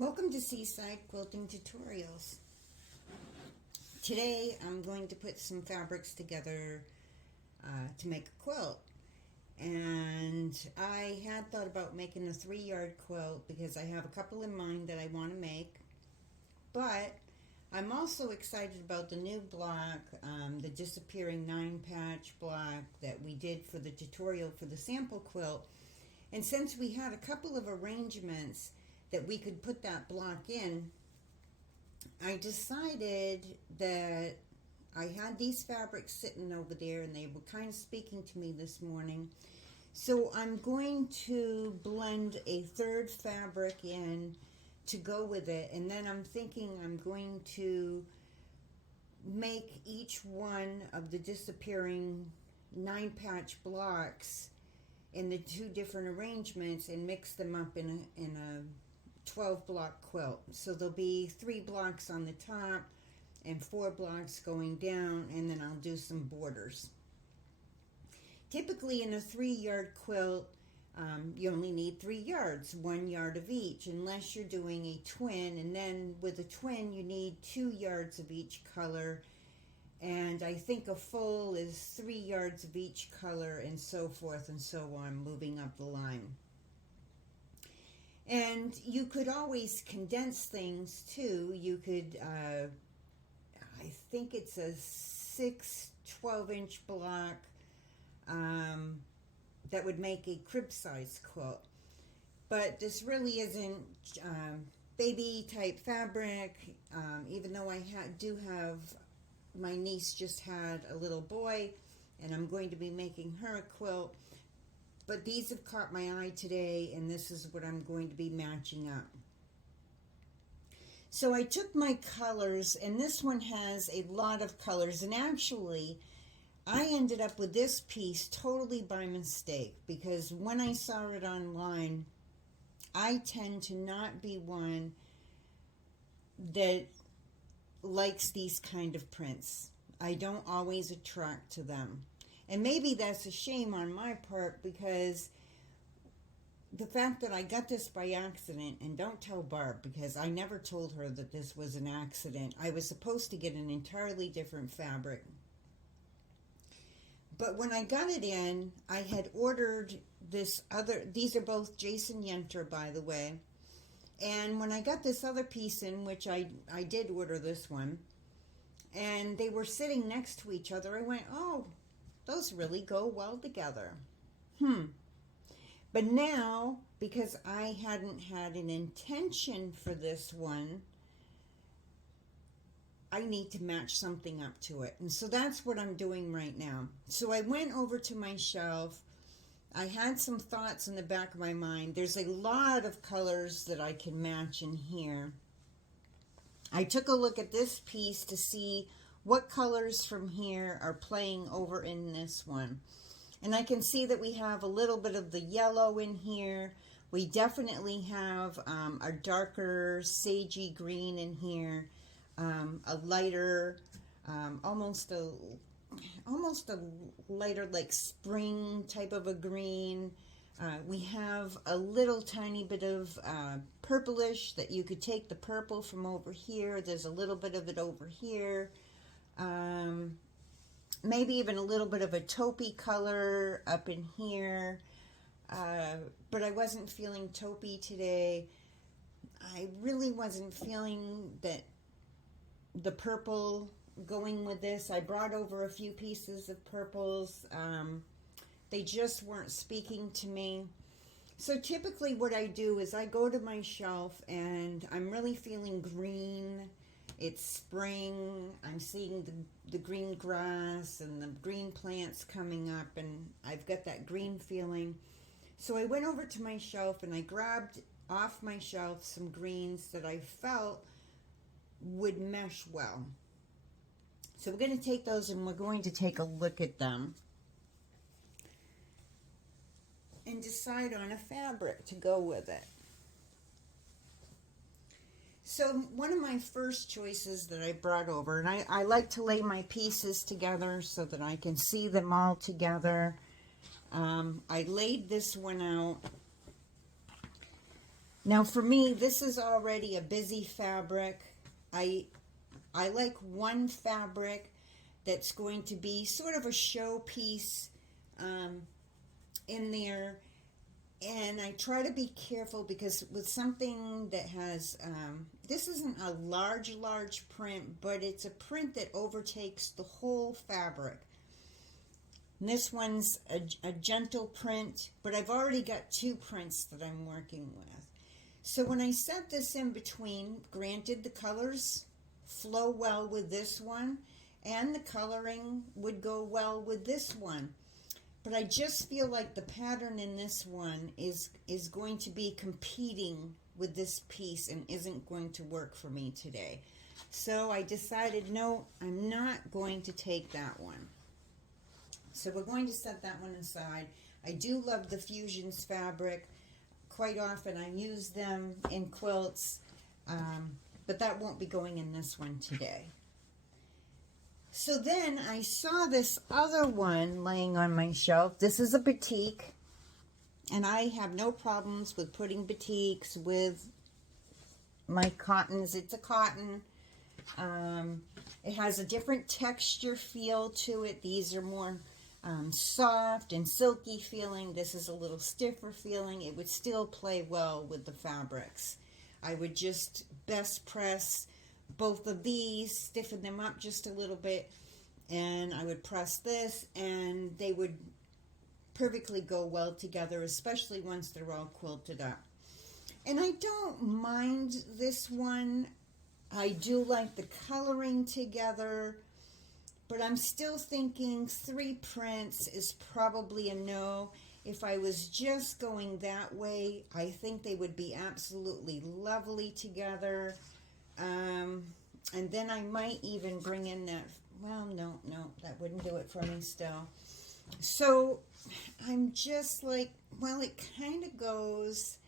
Welcome to Seaside Quilting Tutorials. Today I'm going to put some fabrics together to make a quilt. And I had thought about making a 3-yard quilt because I have a couple in mind that I want to make. But I'm also excited about the new block, the disappearing 9-patch block that we did for the tutorial for the sample quilt. And since we had a couple of arrangements that we could put that block in, I decided that I had these fabrics sitting over there and they were kind of speaking to me this morning. So I'm going to blend a third fabric in to go with it, and then I'm thinking I'm going to make each one of the disappearing 9-patch blocks in the 2 different arrangements and mix them up in a 12-block quilt. So there'll be 3 blocks on the top and 4 blocks going down, and then I'll do some borders. Typically in a 3-yard quilt, you only need 3 yards, 1 yard of each, unless you're doing a twin, and then with a twin you need 2 yards of each color, and I think a full is 3 yards of each color, and so forth and so on, moving up the line. And you could always condense things too. You could, I think it's a 6 12-inch block that would make a crib size quilt. But this really isn't baby type fabric, even though I do have, my niece just had a little boy and I'm going to be making her a quilt. But these have caught my eye today, and this is what I'm going to be matching up. So I took my colors, and this one has a lot of colors, and actually I ended up with this piece totally by mistake, because when I saw it online, I tend to not be one that likes these kind of prints. I don't always attract to them. And maybe that's a shame on my part, because the fact that I got this by accident, and don't tell Barb because I never told her that this was an accident. I was supposed to get an entirely different fabric. But when I got it in, I had ordered this other, these are both Jason Yenter, by the way. And when I got this other piece in, which I did order this one, and they were sitting next to each other, I went, oh, those really go well together. But now, because I hadn't had an intention for this one, I need to match something up to it. And so that's what I'm doing right now. So I went over to my shelf. I had some thoughts in the back of my mind. There's a lot of colors that I can match in here. I took a look at this piece to see what colors from here are playing over in this one. And I can see that we have a little bit of the yellow in here. We definitely have a darker sagey green in here, a lighter, almost a lighter like spring type of a green. We have a little tiny bit of purplish that you could take the purple from over here. There's a little bit of it over here. Maybe even a little bit of a taupey color up in here. But I wasn't feeling taupey today. I really wasn't feeling that the purple going with this. I brought over a few pieces of purples. They just weren't speaking to me. So typically what I do is I go to my shelf and I'm really feeling green. It's spring. I'm seeing the green grass and the green plants coming up, and I've got that green feeling. So I went over to my shelf and I grabbed off my shelf some greens that I felt would mesh well. So we're going to take those and we're going to take a look at them and decide on a fabric to go with it. So one of my first choices that I brought over, and I like to lay my pieces together so that I can see them all together. I laid this one out Now for me, this is already a busy fabric. I like one fabric that's going to be sort of a showpiece in there. And I try to be careful because with something that has, this isn't a large print, but it's a print that overtakes the whole fabric. And this one's a gentle print, but I've already got two prints that I'm working with. So when I set this in between, granted the colors flow well with this one, and the coloring would go well with this one. But I just feel like the pattern in this one is going to be competing with this piece and isn't going to work for me today. So I decided, no, I'm not going to take that one. So we're going to set that one aside. I do love the Fusions fabric. Quite often I use them in quilts, but that won't be going in this one today. So then I saw this other one laying on my shelf. This is a batik, and I have no problems with putting batiks with my cottons. It's a cotton. It has a different texture feel to it. These are more soft and silky feeling. This is a little stiffer feeling. It would still play well with the fabrics. I would just best press both of these, stiffen them up just a little bit, and I would press this, and they would perfectly go well together, especially once they're all quilted up. And I don't mind this one. I do like the coloring together, but I'm still thinking 3 prints is probably a no. If I was just going that way, I think they would be absolutely lovely together. And then I might even bring in that, well, no, that wouldn't do it for me still. So I'm just like, well, it kind of goes,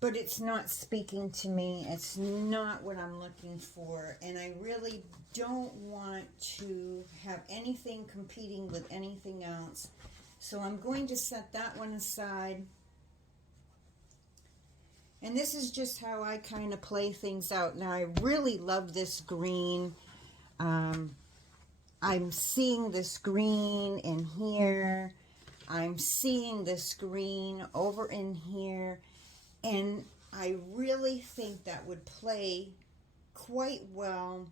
but it's not speaking to me. It's not what I'm looking for. And I really don't want to have anything competing with anything else. So I'm going to set that one aside. And this is just how I kind of play things out. Now, I really love this green. I'm seeing this green in here. I'm seeing this green over in here. And I really think that would play quite well.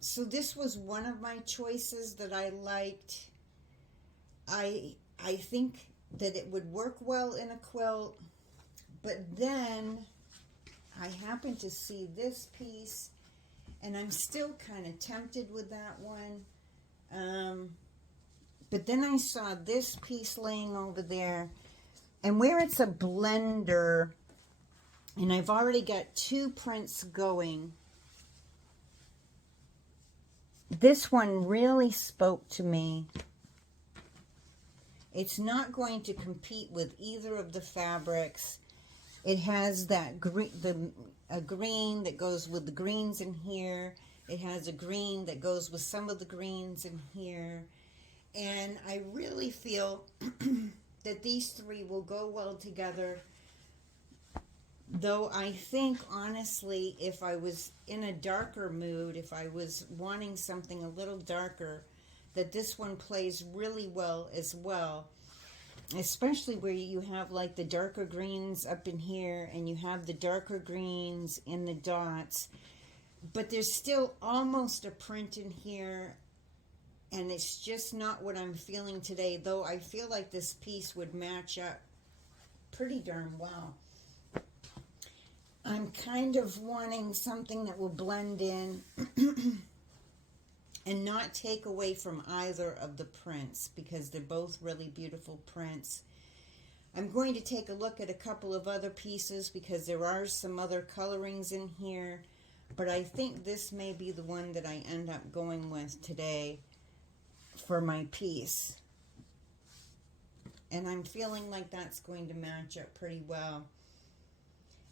So this was one of my choices that I liked. I think that it would work well in a quilt. But then I happened to see this piece, and I'm still kind of tempted with that one. But then I saw this piece laying over there, and where it's a blender, and I've already got 2 prints going, this one really spoke to me. It's not going to compete with either of the fabrics. It has that a green that goes with the greens in here. It has a green that goes with some of the greens in here. And I really feel that these 3 will go well together. Though I think, honestly, if I was in a darker mood, if I was wanting something a little darker, that this one plays really well as well. Especially where you have like the darker greens up in here and you have the darker greens in the dots. But there's still almost a print in here, and it's just not what I'm feeling today, though I feel like this piece would match up pretty darn well. I'm kind of wanting something that will blend in and not take away from either of the prints, because they're both really beautiful prints. I'm going to take a look at a couple of other pieces because there are some other colorings in here, but I think this may be the one that I end up going with today for my piece. And I'm feeling like that's going to match up pretty well.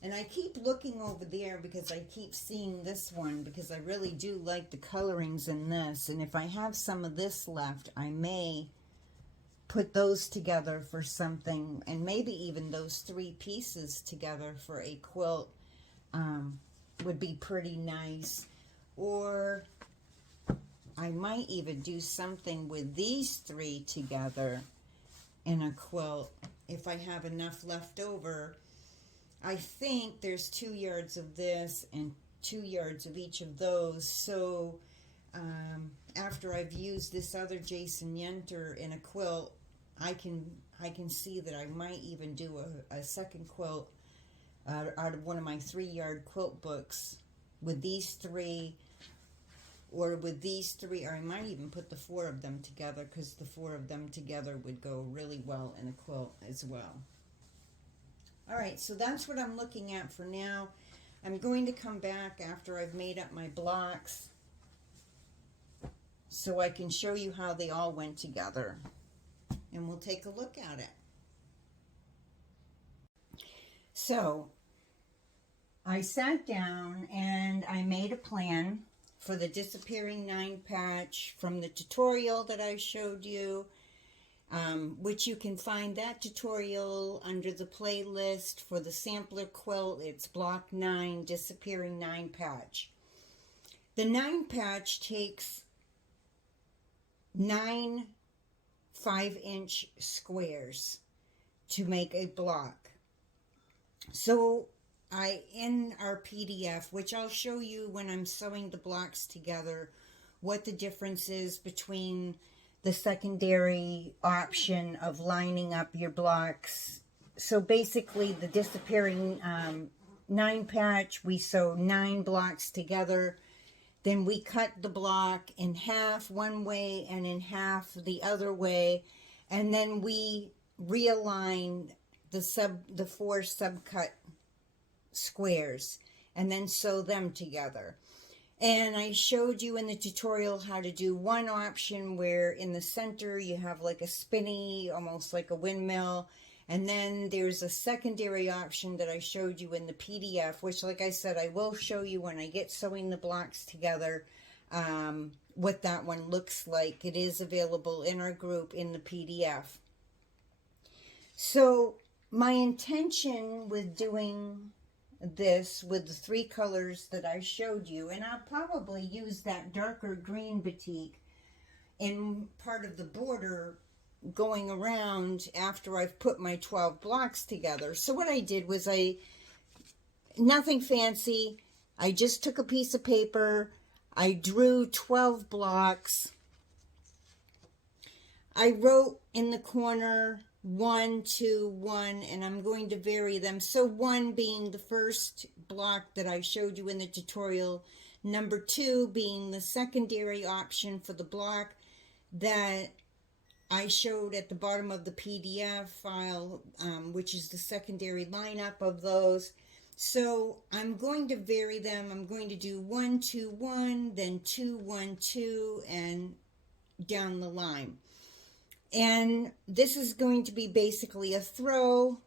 And I keep looking over there because I keep seeing this one, because I really do like the colorings in this. And if I have some of this left, I may put those together for something, and maybe even those 3 pieces together for a quilt would be pretty nice. Or I might even do something with these 3 together in a quilt if I have enough left over. I think there's 2 yards of this and 2 yards of each of those. So after I've used this other Jason Yenter in a quilt, I can see that I might even do a second quilt out of one of my 3-yard quilt books with these 3, or with these 3, or I might even put the 4 of them together, because the 4 of them together would go really well in a quilt as well. All right, so that's what I'm looking at for now. I'm going to come back after I've made up my blocks so I can show you how they all went together, and we'll take a look at it. So I sat down and I made a plan for the disappearing 9 patch from the tutorial that I showed you, which you can find that tutorial under the playlist for the sampler quilt. It's block 9, disappearing 9 patch. The 9 patch takes 9 5-inch squares to make a block. So in our PDF, which I'll show you when I'm sewing the blocks together, what the difference is between the secondary option of lining up your blocks. So basically the disappearing 9 patch, we sew 9 blocks together. Then we cut the block in half one way and in half the other way. And then we realign the 4 subcut squares and then sew them together. And I showed you in the tutorial how to do one option where in the center you have like a spinny, almost like a windmill. And then there's a secondary option that I showed you in the PDF, which, like I said, I will show you when I get sewing the blocks together, what that one looks like. It is available in our group in the PDF. So my intention with doing this with the 3 colors that I showed you, and I'll probably use that darker green batik in part of the border going around after I've put my 12 blocks together. So what I did was nothing fancy. I just took a piece of paper. I drew 12 blocks. I wrote in the corner 1, 2, 1, and I'm going to vary them. So 1 being the first block that I showed you in the tutorial, number 2 being the secondary option for the block that I showed at the bottom of the PDF file, which is the secondary lineup of those. So I'm going to vary them. I'm going to do 1, 2, 1, then 2, 1, 2, and down the line. And this is going to be basically a throw,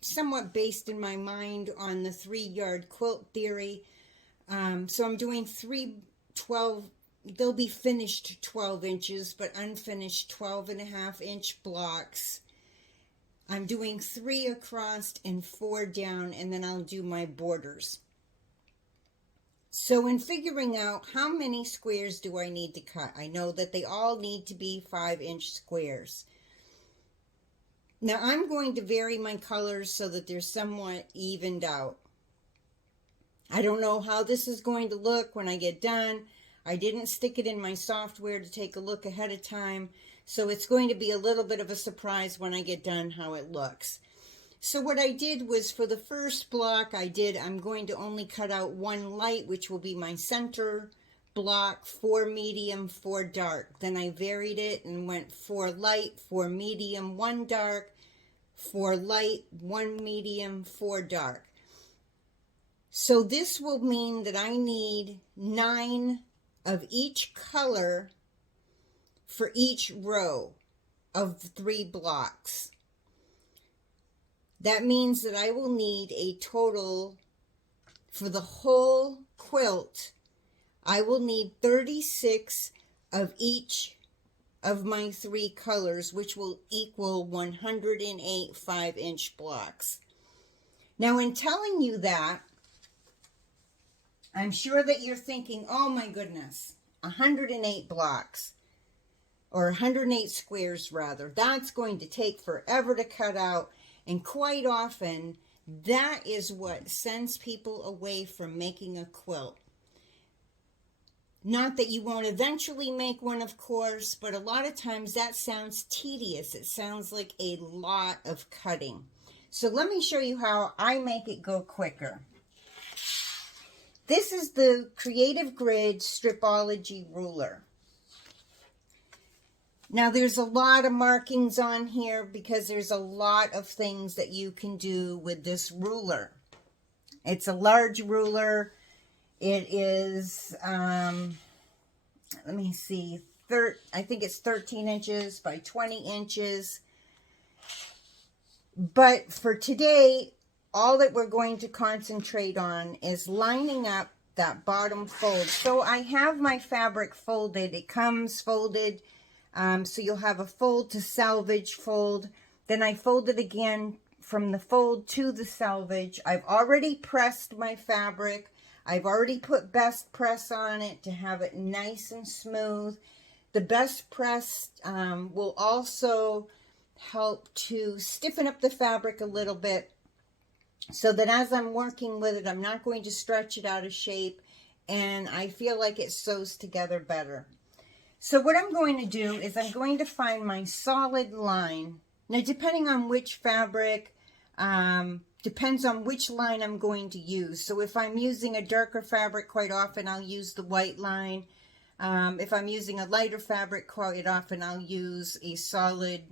somewhat based in my mind on the 3-yard quilt theory. So I'm doing 3 12, they'll be finished 12 inches, but unfinished 12.5-inch blocks. I'm doing 3 across and 4 down, and then I'll do my borders. So in figuring out how many squares do I need to cut, I know that they all need to be 5-inch squares. Now I'm going to vary my colors so that they're somewhat evened out. I don't know how this is going to look when I get done. I didn't stick it in my software to take a look ahead of time, so it's going to be a little bit of a surprise when I get done how it looks. So what I did was for the first block I'm going to only cut out 1 light, which will be my center block, 4 medium, 4 dark. Then I varied it and went 4 light, 4 medium, 1 dark, 4 light, 1 medium, 4 dark. So this will mean that I need 9 of each color for each row of 3 blocks. That means that I will need a total for the whole quilt. I will need 36 of each of my 3 colors, which will equal 108 5-inch blocks. Now, in telling you that, I'm sure that you're thinking, oh my goodness, 108 blocks, or 108 squares rather. That's going to take forever to cut out, and quite often, that is what sends people away from making a quilt. Not that you won't eventually make one, of course, but a lot of times that sounds tedious. It sounds like a lot of cutting. So let me show you how I make it go quicker. This is the Creative Grid Stripology ruler. Now there's a lot of markings on here because there's a lot of things that you can do with this ruler. It's a large ruler. It is, let me see, I think it's 13 inches by 20 inches. But for today, all that we're going to concentrate on is lining up that bottom fold. So I have my fabric folded. It comes folded, so you'll have a fold to salvage fold. Then I fold it again from the fold to the salvage. I've already pressed my fabric. I've already put best press on it to have it nice and smooth. The best press will also help to stiffen up the fabric a little bit so that as I'm working with it, I'm not going to stretch it out of shape, and I feel like it sews together better. So what I'm going to do is I'm going to find my solid line. Now, depending on which fabric, depends on which line I'm going to use. So if I'm using a darker fabric, quite often I'll use the white line. If I'm using a lighter fabric, quite often I'll use a solid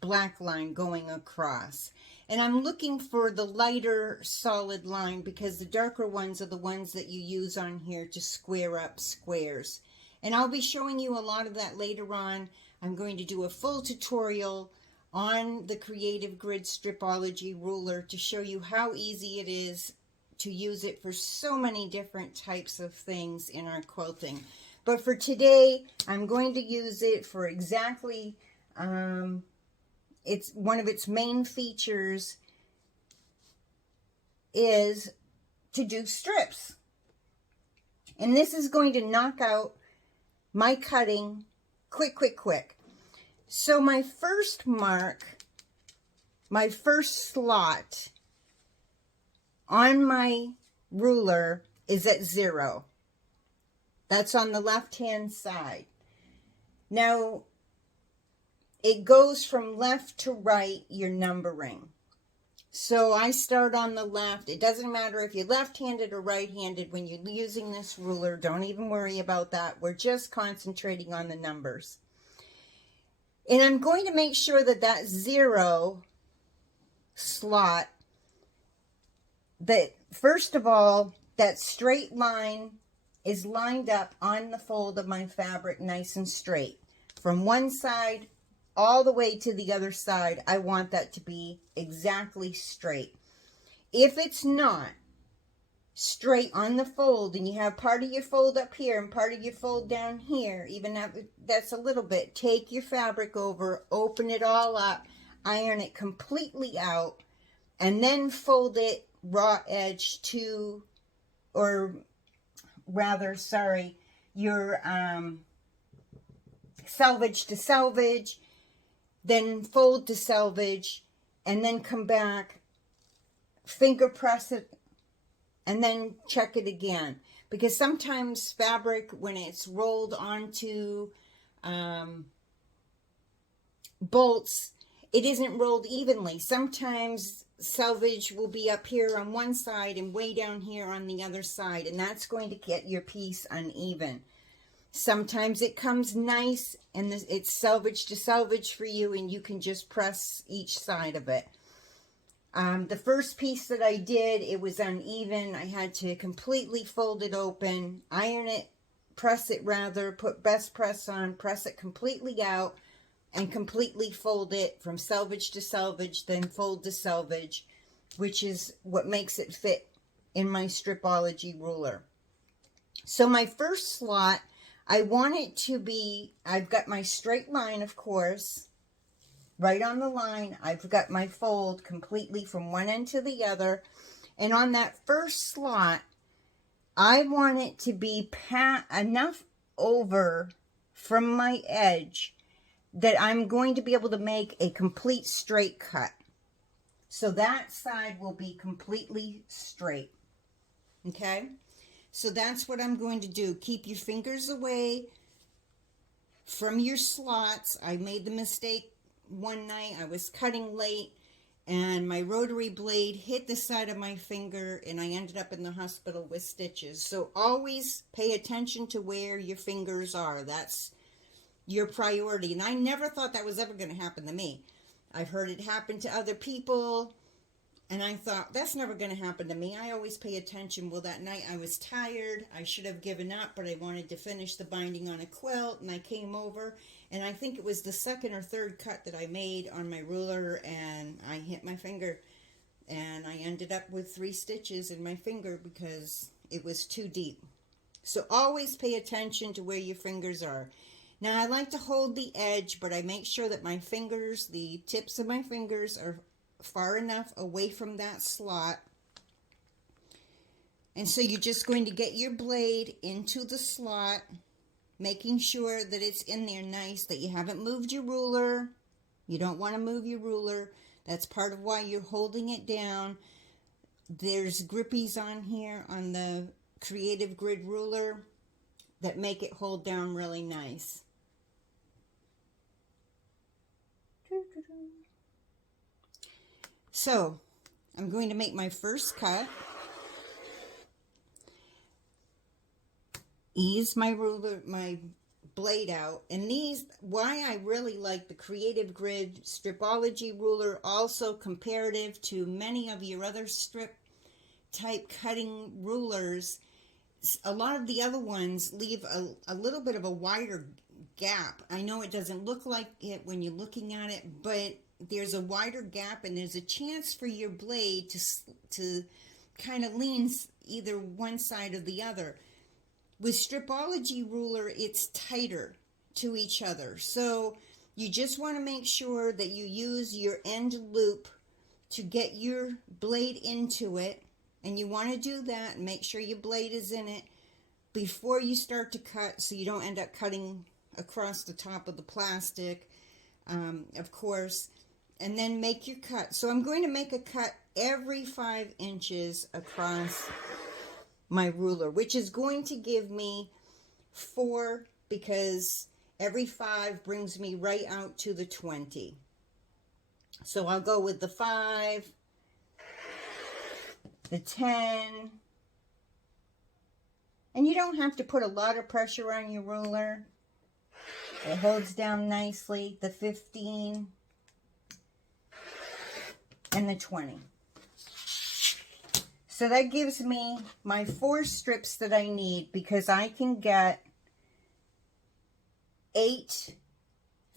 black line going across. And I'm looking for the lighter solid line because the darker ones are the ones that you use on here to square up squares. And I'll be showing you a lot of that later on. I'm going to do a full tutorial on the Creative Grid Stripology ruler to show you how easy it is to use it for so many different types of things in our quilting. But for today, I'm going to use it for exactly, it's one of its main features is to do strips. And this is going to knock out my cutting quick. So my first mark, my first slot on my ruler is at 0. That's on the left-hand side. Now, it goes from left to right, your numbering. So I start on the left. It doesn't matter if you're left-handed or right-handed when you're using this ruler. Don't even worry about that. We're just concentrating on the numbers. And I'm going to make sure that that 0 slot, that first of all, that straight line is lined up on the fold of my fabric nice and straight. From one side all the way to the other side, I want that to be exactly straight. If it's not straight on the fold and you have part of your fold up here and part of your fold down here, even if that's a little bit, take your fabric over, open it all up, iron it completely out, and then fold it raw edge to, or rather, sorry, your selvage to selvage, then fold to selvage, and then come back, finger press it, and then check it again. Because sometimes fabric, when it's rolled onto bolts, it isn't rolled evenly. Sometimes selvage will be up here on one side and way down here on the other side, and that's going to get your piece uneven. Sometimes it comes nice and it's selvage to selvage for you, and you can just press each side of it. The first piece that I did, it was uneven. I had to completely fold it open, iron it, press it rather, put best press on, press it completely out, and completely fold it from selvage to selvage, then fold to selvage, which is what makes it fit in my stripology ruler. So my first slot, I want it to be, I've got my straight line, of course, right on the line. I've got my fold completely from one end to the other. And on that first slot, I want it to be enough over from my edge that I'm going to be able to make a complete straight cut. So that side will be completely straight. Okay? So that's what I'm going to do. Keep your fingers away from your slots. I made the mistake one night. I was cutting late and my rotary blade hit the side of my finger and I ended up in the hospital with stitches. So always pay attention to where your fingers are. That's your priority. And I never thought that was ever going to happen to me. I've heard it happen to other people. And I thought, that's never going to happen to me. I always pay attention. Well, that night I was tired. I should have given up, but I wanted to finish the binding on a quilt. And I came over, and I think it was the second or third cut that I made on my ruler, and I hit my finger. And I ended up with 3 stitches in my finger because it was too deep. So always pay attention to where your fingers are. Now, I like to hold the edge, but I make sure that my fingers, the tips of my fingers, are far enough away from that slot. And so you're just going to get your blade into the slot, making sure that it's in there nice, that you haven't moved your ruler. You don't want to move your ruler. That's part of why you're holding it down. There's grippies on here on the Creative Grid ruler that make it hold down really nice. So, I'm going to make my first cut. Ease my ruler, my blade out. And these, why I really like the Creative Grid stripology ruler, also comparative to many of your other strip type cutting rulers. A lot of the other ones leave a little bit of a wider gap. I know it doesn't look like it when you're looking at it, but there's a wider gap and there's a chance for your blade to kind of lean either one side or the other. With stripology ruler, it's tighter to each other. So you just want to make sure that you use your end loop to get your blade into it. And you want to do that and make sure your blade is in it before you start to cut, so you don't end up cutting across the top of the plastic, of course. And then make your cut. So I'm going to make a cut every 5 inches across my ruler, which is going to give me 4, because every 5 brings me right out to the 20. So I'll go with the 5, the 10, and you don't have to put a lot of pressure on your ruler. It holds down nicely. The 15 and the 20. So that gives me my 4 strips that I need, because I can get 8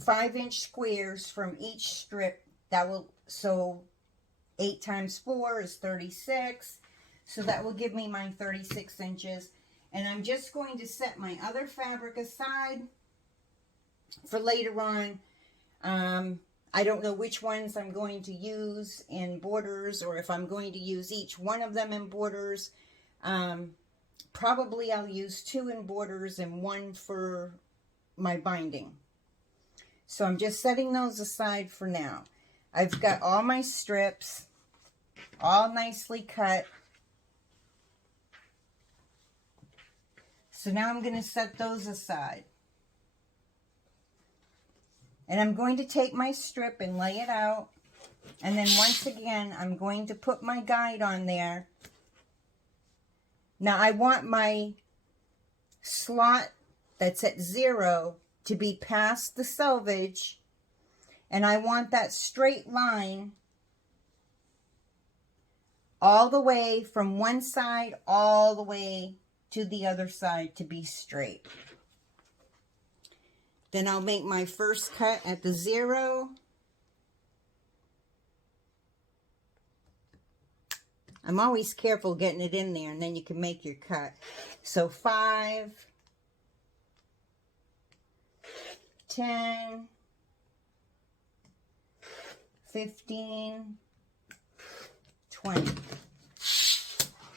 5-inch squares from each strip. That will, so 8 times 4 is 36. So that will give me my 36 inches. And I'm just going to set my other fabric aside for later on. I don't know which ones I'm going to use in borders, or if I'm going to use each one of them in borders. Probably I'll use 2 in borders and 1 for my binding. So I'm just setting those aside for now. I've got all my strips all nicely cut. So now I'm going to set those aside. And I'm going to take my strip and lay it out. And then once again, I'm going to put my guide on there. Now I want my slot that's at 0 to be past the selvage. And I want that straight line all the way from one side all the way to the other side to be straight. Then I'll make my first cut at the 0. I'm always careful getting it in there, and then you can make your cut. So 5, 10, 15, 20.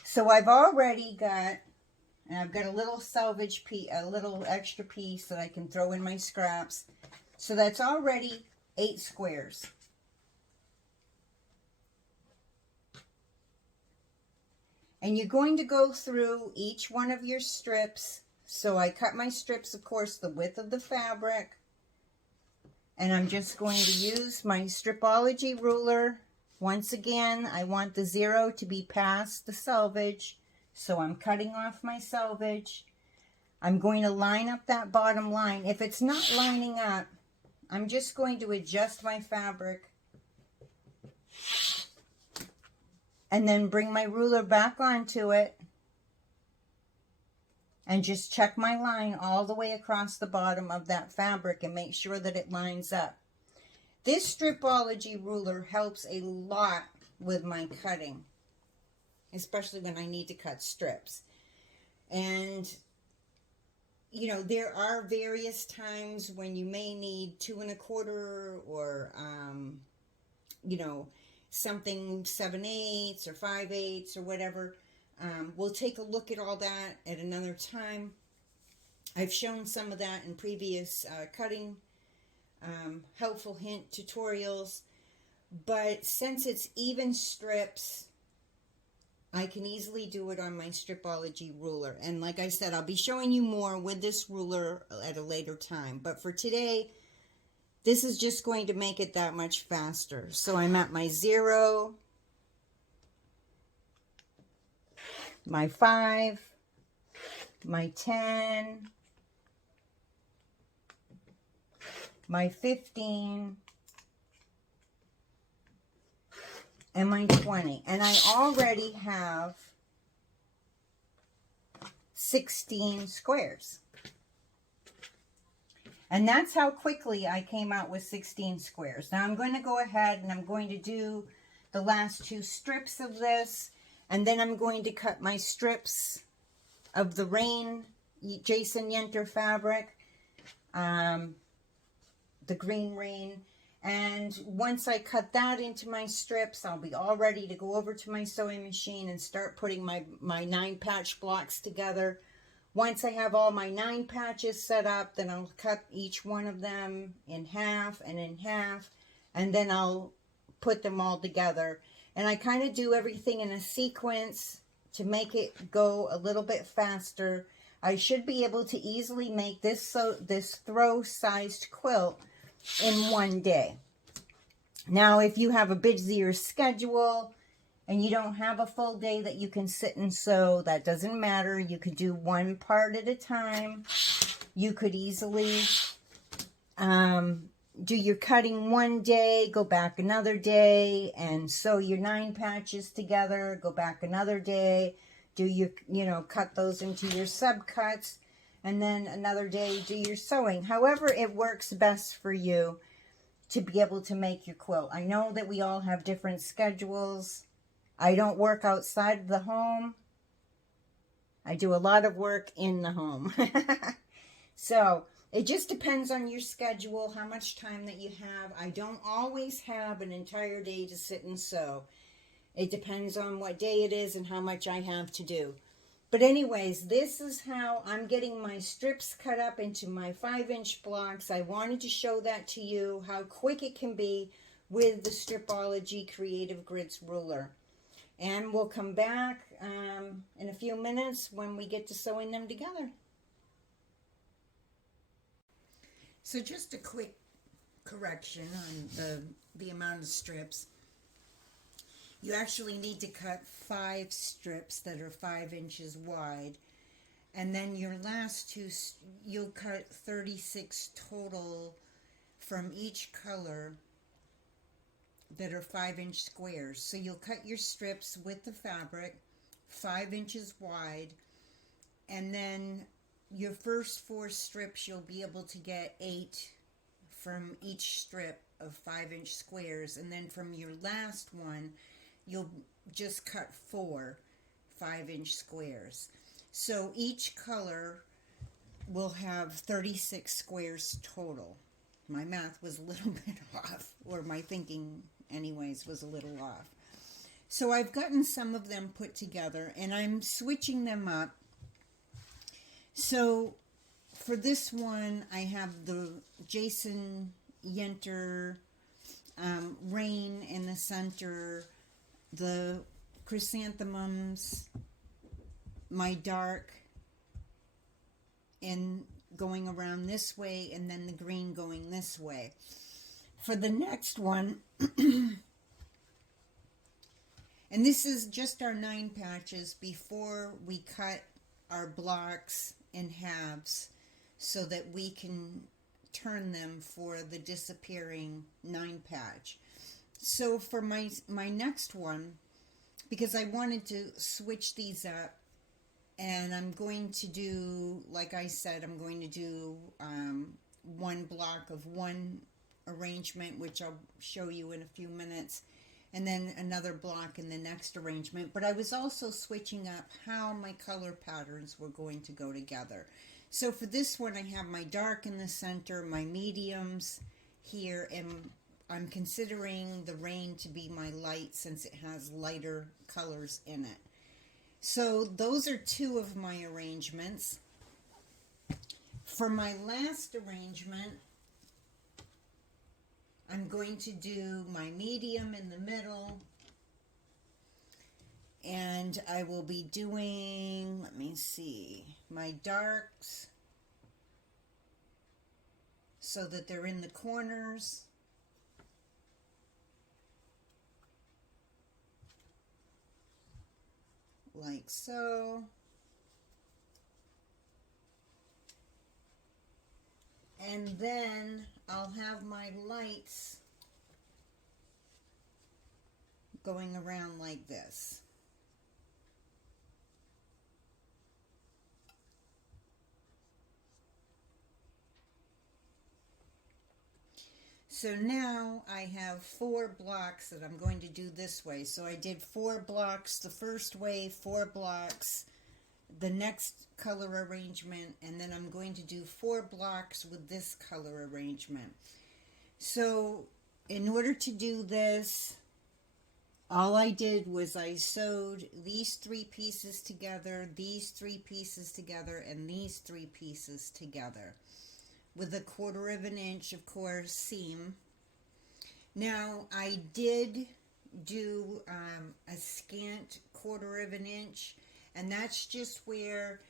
So I've already got, and I've got a little salvage piece, a little extra piece that I can throw in my scraps. So that's already 8 squares. And you're going to go through each one of your strips. So I cut my strips, of course, the width of the fabric. And I'm just going to use my stripology ruler. Once again, I want the 0 to be past the selvage. So I'm cutting off my selvage. I'm going to line up that bottom line. If it's not lining up, I'm just going to adjust my fabric and then bring my ruler back onto it and just check my line all the way across the bottom of that fabric and make sure that it lines up. This stripology ruler helps a lot with my cutting, especially when I need to cut strips. And you know, there are various times when you may need 2 1/4 or you know, something 7/8 or 5/8 or whatever. We'll take a look at all that at another time. I've shown some of that in previous cutting helpful hint tutorials, but since it's even strips, I can easily do it on my stripology ruler. And like I said, I'll be showing you more with this ruler at a later time. But for today, this is just going to make it that much faster. So I'm at my 0, my 5, my 10, my 15, and my 20. And I already have 16 squares. And that's how quickly I came out with 16 squares. Now I'm going to go ahead and I'm going to do the last 2 strips of this. And then I'm going to cut my strips of the Rain Jason Yenter fabric, the green Rain. And once I cut that into my strips, I'll be all ready to go over to my sewing machine and start putting my 9 patch blocks together. Once I have all my 9 patches set up, then I'll cut each one of them in half and in half, and then I'll put them all together. And I kind of do everything in a sequence to make it go a little bit faster. I should be able to easily make this throw-sized quilt in one day. Now, if you have a busier schedule and you don't have a full day that you can sit and sew, that doesn't matter. You could do one part at a time. You could easily do your cutting one day, go back another day, and sew your 9 patches together, go back another day, do your, cut those into your subcuts, and then another day do your sewing. However it works best for you to be able to make your quilt. I know that we all have different schedules. I don't work outside of the home. I do a lot of work in the home. So it just depends on your schedule, how much time that you have. I don't always have an entire day to sit and sew. It depends on what day it is and how much I have to do. But anyways, this is how I'm getting my strips cut up into my 5-inch blocks. I wanted to show that to you, how quick it can be with the Stripology Creative Grids ruler. And we'll come back in a few minutes when we get to sewing them together. So just a quick correction on the amount of strips. You actually need to cut 5 strips that are 5 inches wide. And then your last 2, you'll cut 36 total from each color that are 5-inch squares. So you'll cut your strips with the fabric 5 inches wide, and then your first 4 strips you'll be able to get 8 from each strip of 5-inch squares, and then from your last one you'll just cut 4 5-inch squares. So each color we'll have 36 squares total. My math was a little bit off, or my thinking anyways was a little off. So I've gotten some of them put together, and I'm switching them up. So for this one, I have the Jason Yenter rain in the center, the chrysanthemums, my dark, and going around this way, and then the green going this way. For the next one, and this is just our 9 patches before we cut our blocks in halves so that we can turn them for the disappearing 9 patch. So for my next one, because I wanted to switch these up, and I'm going to do, like I said, I'm going to do one block of one arrangement, which I'll show you in a few minutes, and then another block in the next arrangement. But I was also switching up how my color patterns were going to go together. So for this one, I have my dark in the center, my mediums here, and I'm considering the rain to be my light since it has lighter colors in it. So those are 2 of my arrangements. For my last arrangement, I'm going to do my medium in the middle, and I will be doing, let me see, my darks so that they're in the corners. Like so. And then I'll have my lights going around like this. So now I have 4 blocks that I'm going to do this way. So I did 4 blocks the first way, 4 blocks the next color arrangement, and then I'm going to do 4 blocks with this color arrangement. So in order to do this, all I did was I sewed these 3 pieces together, these 3 pieces together, and these 3 pieces together with a 1/4 of an inch, of course, seam. Now I did do a scant 1/4 of an inch, and that's just where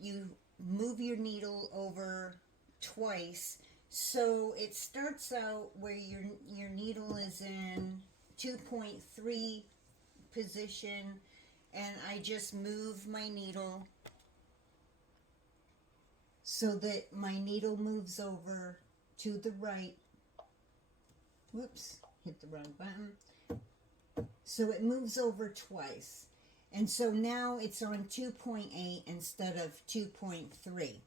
you move your needle over twice. So it starts out where your needle is in 2.3 position, and I just move my needle so that my needle moves over to the right. Whoops, hit the wrong button. So it moves over twice. And so now it's on 2.8 instead of 2.3.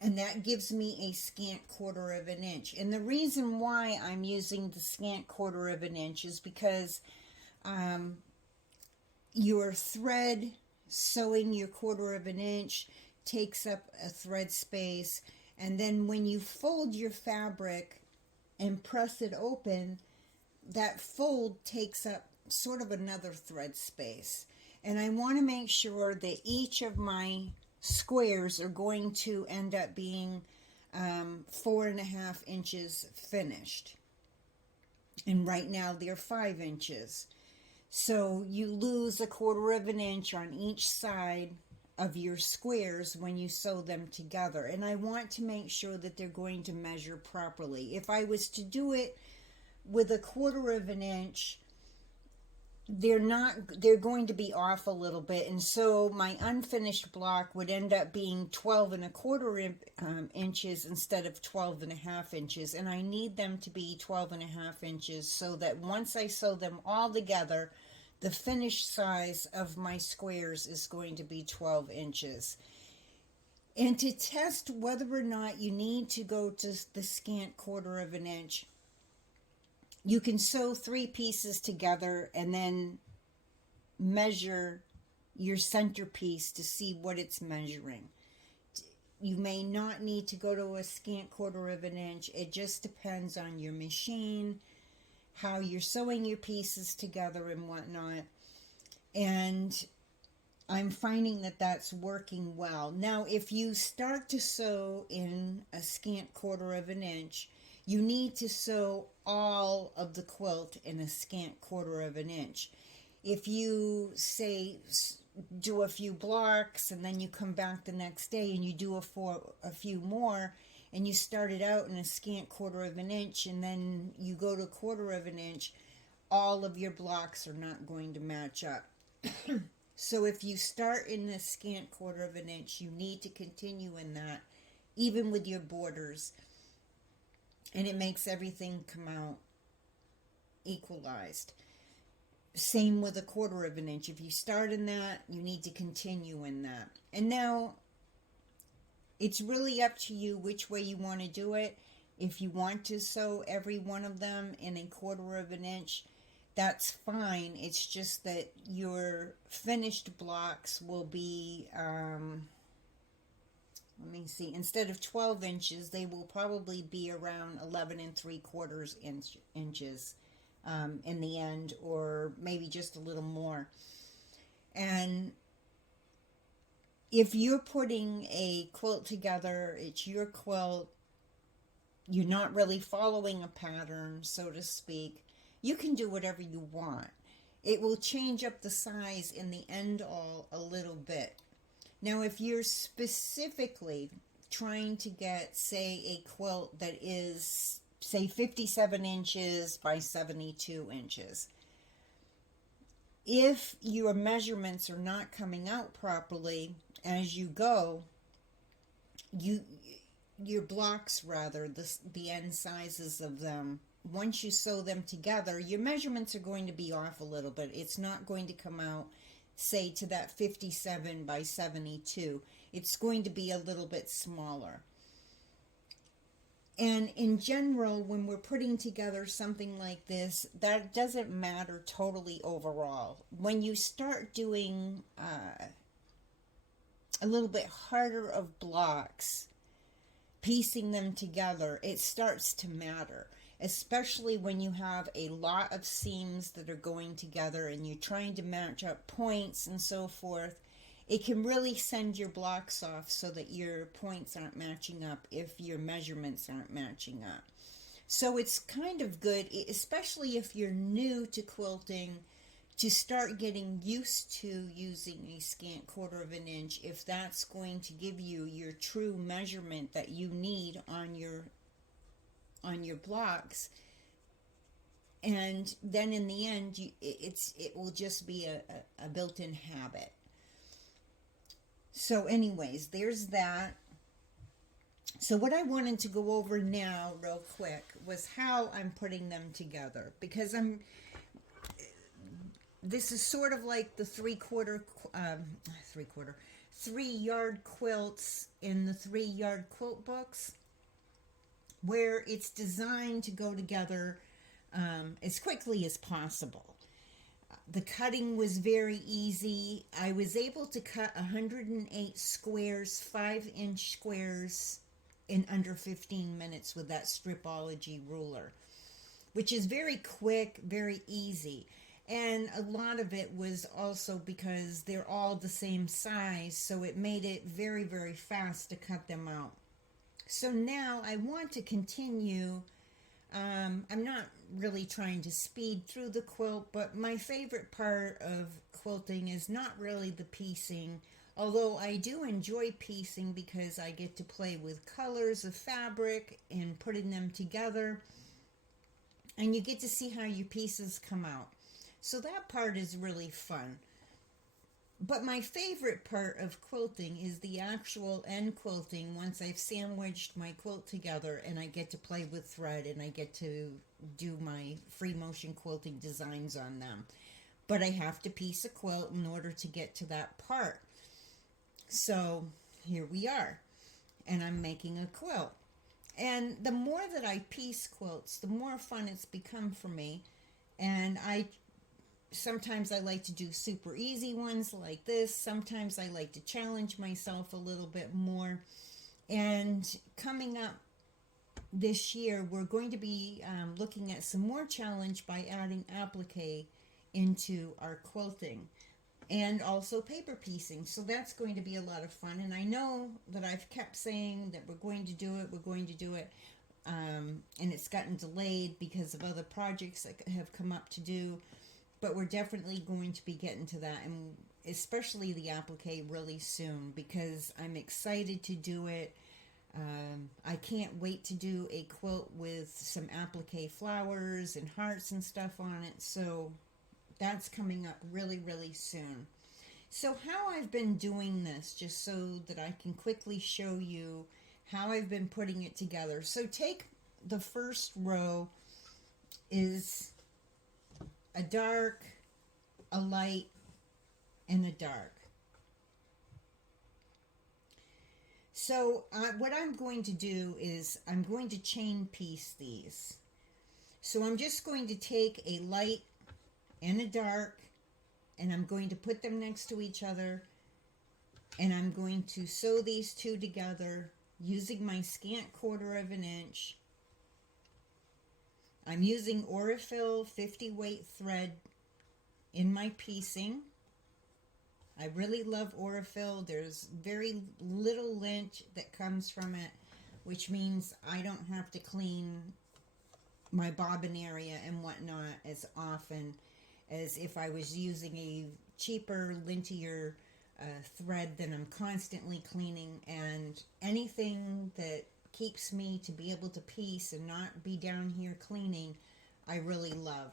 And that gives me a scant 1/4 of an inch. And the reason why I'm using the scant 1/4 of an inch is because your thread sewing your 1/4 of an inch takes up a thread space, and then when you fold your fabric and press it open, that fold takes up sort of another thread space. And I want to make sure that each of my squares are going to end up being 4.5 inches finished, and right now they're 5 inches. So you lose a 1/4 of an inch on each side of your squares when you sew them together. And I want to make sure that they're going to measure properly. If I was to do it with a 1/4 of an inch, they're going to be off a little bit. And so my unfinished block would end up being 12.25 inches instead of 12.5 inches. And I need them to be 12.5 inches so that once I sew them all together, the finished size of my squares is going to be 12 inches. And to test whether or not you need to go to the scant 1/4 of an inch, you can sew 3 pieces together and then measure your centerpiece to see what it's measuring. You may not need to go to a scant quarter of an inch. It just depends on your machine, how you're sewing your pieces together and whatnot. And I'm finding that that's working well. Now, if you start to sew in a scant quarter of an inch, you need to sew all of the quilt in a scant quarter of an inch. If you say do a few blocks and then you come back the next day and you do a few more, and you started out in a scant quarter of an inch and then you go to a quarter of an inch, all of your blocks are not going to match up. So if you start in a scant quarter of an inch, you need to continue in that, even with your borders. And it makes everything come out equalized. Same with a quarter of an inch. If you start in that, you need to continue in that. And now, it's really up to you which way you want to do it. If you want to sew every one of them in a quarter of an inch, that's fine. It's just that your finished blocks will be, let me see, instead of 12 inches, they will probably be around 11 3/4 inches in the end, or maybe just a little more. And if you're putting a quilt together, it's your quilt, you're not really following a pattern, so to speak, you can do whatever you want. It will change up the size in the end all a little bit. Now, if you're specifically trying to get, say, a quilt that is, say, 57 inches by 72 inches, if your measurements are not coming out properly as you go, your blocks, rather, the end sizes of them, once you sew them together, your measurements are going to be off a little bit. It's not going to come out, say, to that 57 by 72. It's going to be a little bit smaller. And in general, when we're putting together something like this, that doesn't matter totally overall. When you start doing a little bit harder of blocks, piecing them together, it starts to matter. Especially when you have a lot of seams that are going together and you're trying to match up points and so forth. It can really send your blocks off so that your points aren't matching up if your measurements aren't matching up. So it's kind of good, especially if you're new to quilting, to start getting used to using a scant quarter of an inch, if that's going to give you your true measurement that you need on your blocks. And then in the end, it will just be a built-in habit. So anyways, there's that. So what I wanted to go over now real quick was how I'm putting them together, because this is sort of like the 3-yard quilts in the 3-yard quilt books, where it's designed to go together as quickly as possible. The cutting was very easy. I was able to cut 108 squares, 5-inch squares, in under 15 minutes with that stripology ruler, which is very quick, very easy. And a lot of it was also because they're all the same size, so it made it very, very fast to cut them out. So now I want to continue. I'm not really trying to speed through the quilt, but my favorite part of quilting is not really the piecing, although I do enjoy piecing because I get to play with colors of fabric and putting them together, and you get to see how your pieces come out. So that part is really fun. But my favorite part of quilting is the actual end quilting, once I've sandwiched my quilt together and I get to play with thread and I get to do my free motion quilting designs on them. But I have to piece a quilt in order to get to that part. So here we are, and I'm making a quilt. And the more that I piece quilts, the more fun it's become for me. And sometimes I like to do super easy ones like this. Sometimes I like to challenge myself a little bit more. And coming up this year, we're going to be looking at some more challenge by adding applique into our quilting and also paper piecing. So that's going to be a lot of fun. And I know that I've kept saying that we're going to do it, we're going to do it. And it's gotten delayed because of other projects that have come up to do. But we're definitely going to be getting to that, and especially the applique really soon, because I'm excited to do it. I can't wait to do a quilt with some applique flowers and hearts and stuff on it. So that's coming up really, really soon. So how I've been doing this, just so that I can quickly show you how I've been putting it together. So take the first row is a dark, a light, and a dark. So what I'm going to do is I'm going to chain piece these. So I'm just going to take a light and a dark, and I'm going to put them next to each other, and I'm going to sew these two together using my scant 1/4 of an inch. I'm using Aurifil 50 weight thread in my piecing. I really love Aurifil. There's very little lint that comes from it, which means I don't have to clean my bobbin area and whatnot as often as if I was using a cheaper, lintier thread that I'm constantly cleaning. And anything that keeps me to be able to piece and not be down here cleaning, I really love.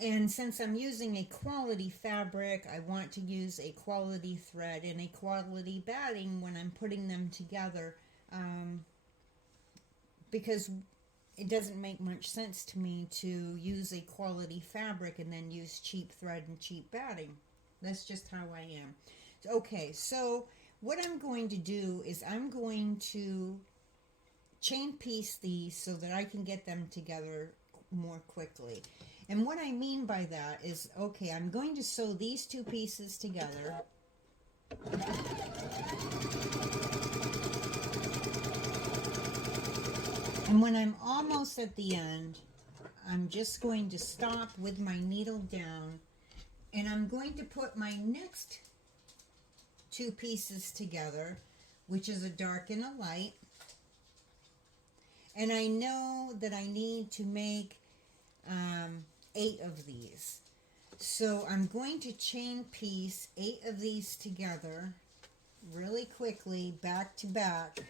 And since I'm using a quality fabric, I want to use a quality thread and a quality batting when I'm putting them together, because it doesn't make much sense to me to use a quality fabric and then use cheap thread and cheap batting. That's just how I am. Okay, so what I'm going to do is I'm going to chain piece these so that I can get them together more quickly. And what I mean by that is, okay, I'm going to sew these two pieces together. And when I'm almost at the end, I'm just going to stop with my needle down, and I'm going to put my next two pieces together, which is a dark and a light. And I know that I need to make 8 of these. So I'm going to chain piece 8 of these together really quickly, back to back.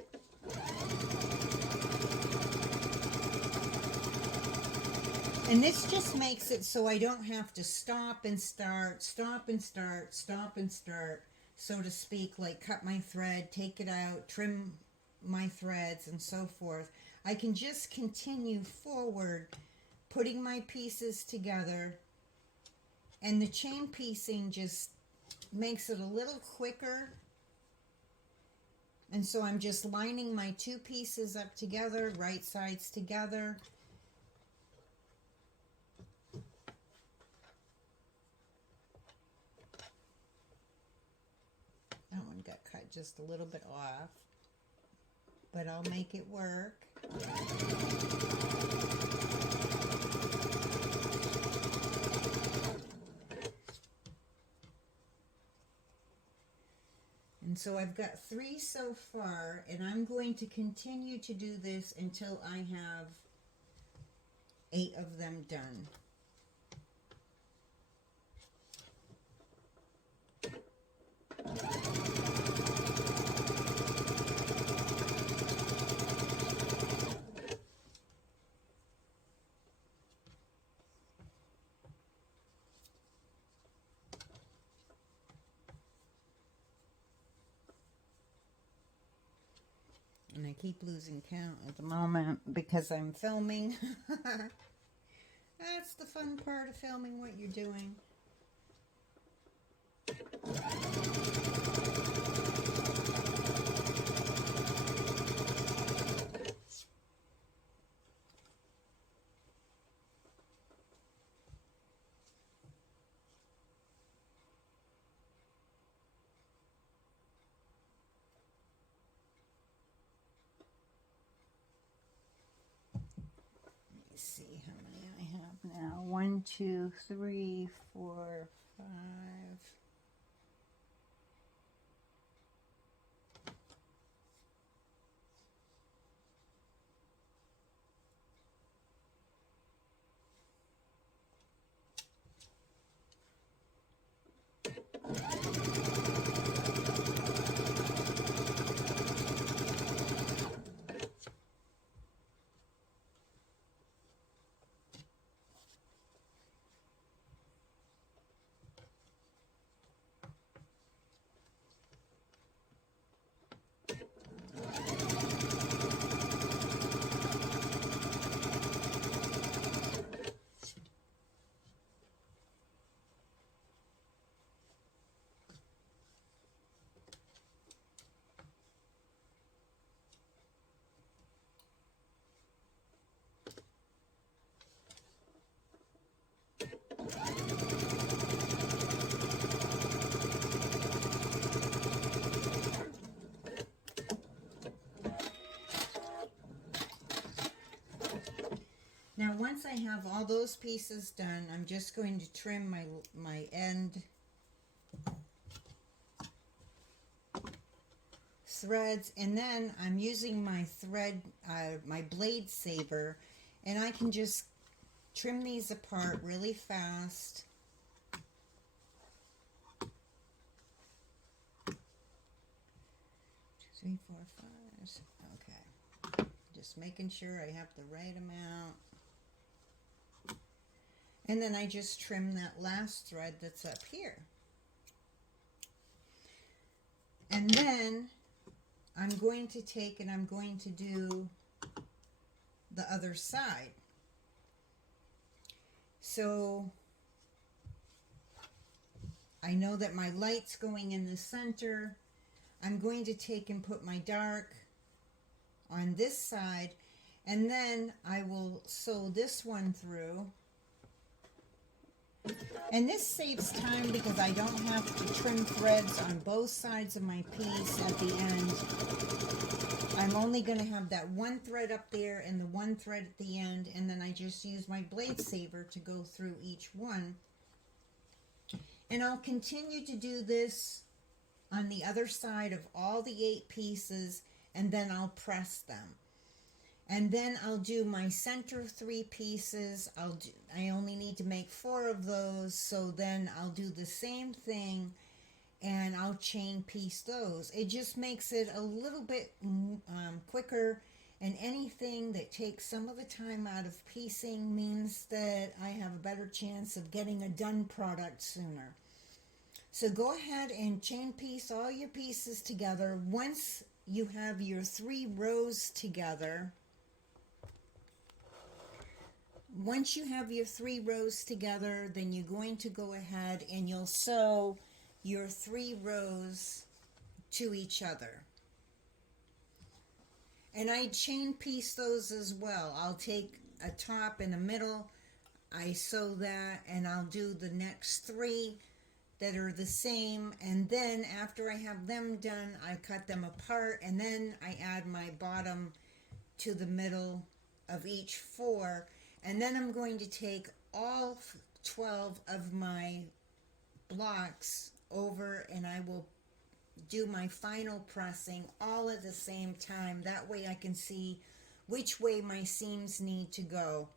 And this just makes it so I don't have to stop and start, stop and start, stop and start, so to speak, like cut my thread, take it out, trim my threads, and so forth. I can just continue forward, putting my pieces together, and the chain piecing just makes it a little quicker. And so I'm just lining my two pieces up together, right sides together. That one got cut just a little bit off, but I'll make it work. And so I've got 3 so far, and I'm going to continue to do this until I have 8 of them done. And I keep losing count at the moment because I'm filming. That's the fun part of filming what you're doing. Now 1, 2, 3, 4, 5. Now once I have all those pieces done, I'm just going to trim my end threads, and then I'm using my thread, my blade saver, and I can just trim these apart really fast. Three, four, five. Okay. Just making sure I have the right amount. And then I just trim that last thread that's up here. And then I'm going to take and I'm going to do the other side. So I know that my light's going in the center. I'm going to take and put my dark on this side, and then I will sew this one through. And this saves time because I don't have to trim threads on both sides of my piece at the end. I'm only going to have that one thread up there and the one thread at the end, and then I just use my blade saver to go through each one. And I'll continue to do this on the other side of all the 8 pieces, and then I'll press them. And then I'll do my center 3 pieces. I only need to make 4 of those, so then I'll do the same thing and I'll chain piece those. It just makes it a little bit quicker, and anything that takes some of the time out of piecing means that I have a better chance of getting a done product sooner. So go ahead and chain piece all your pieces together. Once you have your 3 rows together, once you have your 3 rows together, then you're going to go ahead and you'll sew your 3 rows to each other. And I chain piece those as well. I'll take a top in the middle, I sew that, and I'll do the next 3 that are the same, and then after I have them done, I cut them apart, and then I add my bottom to the middle of each 4. And then I'm going to take all 12 of my blocks over, and I will do my final pressing all at the same time. That way I can see which way my seams need to go.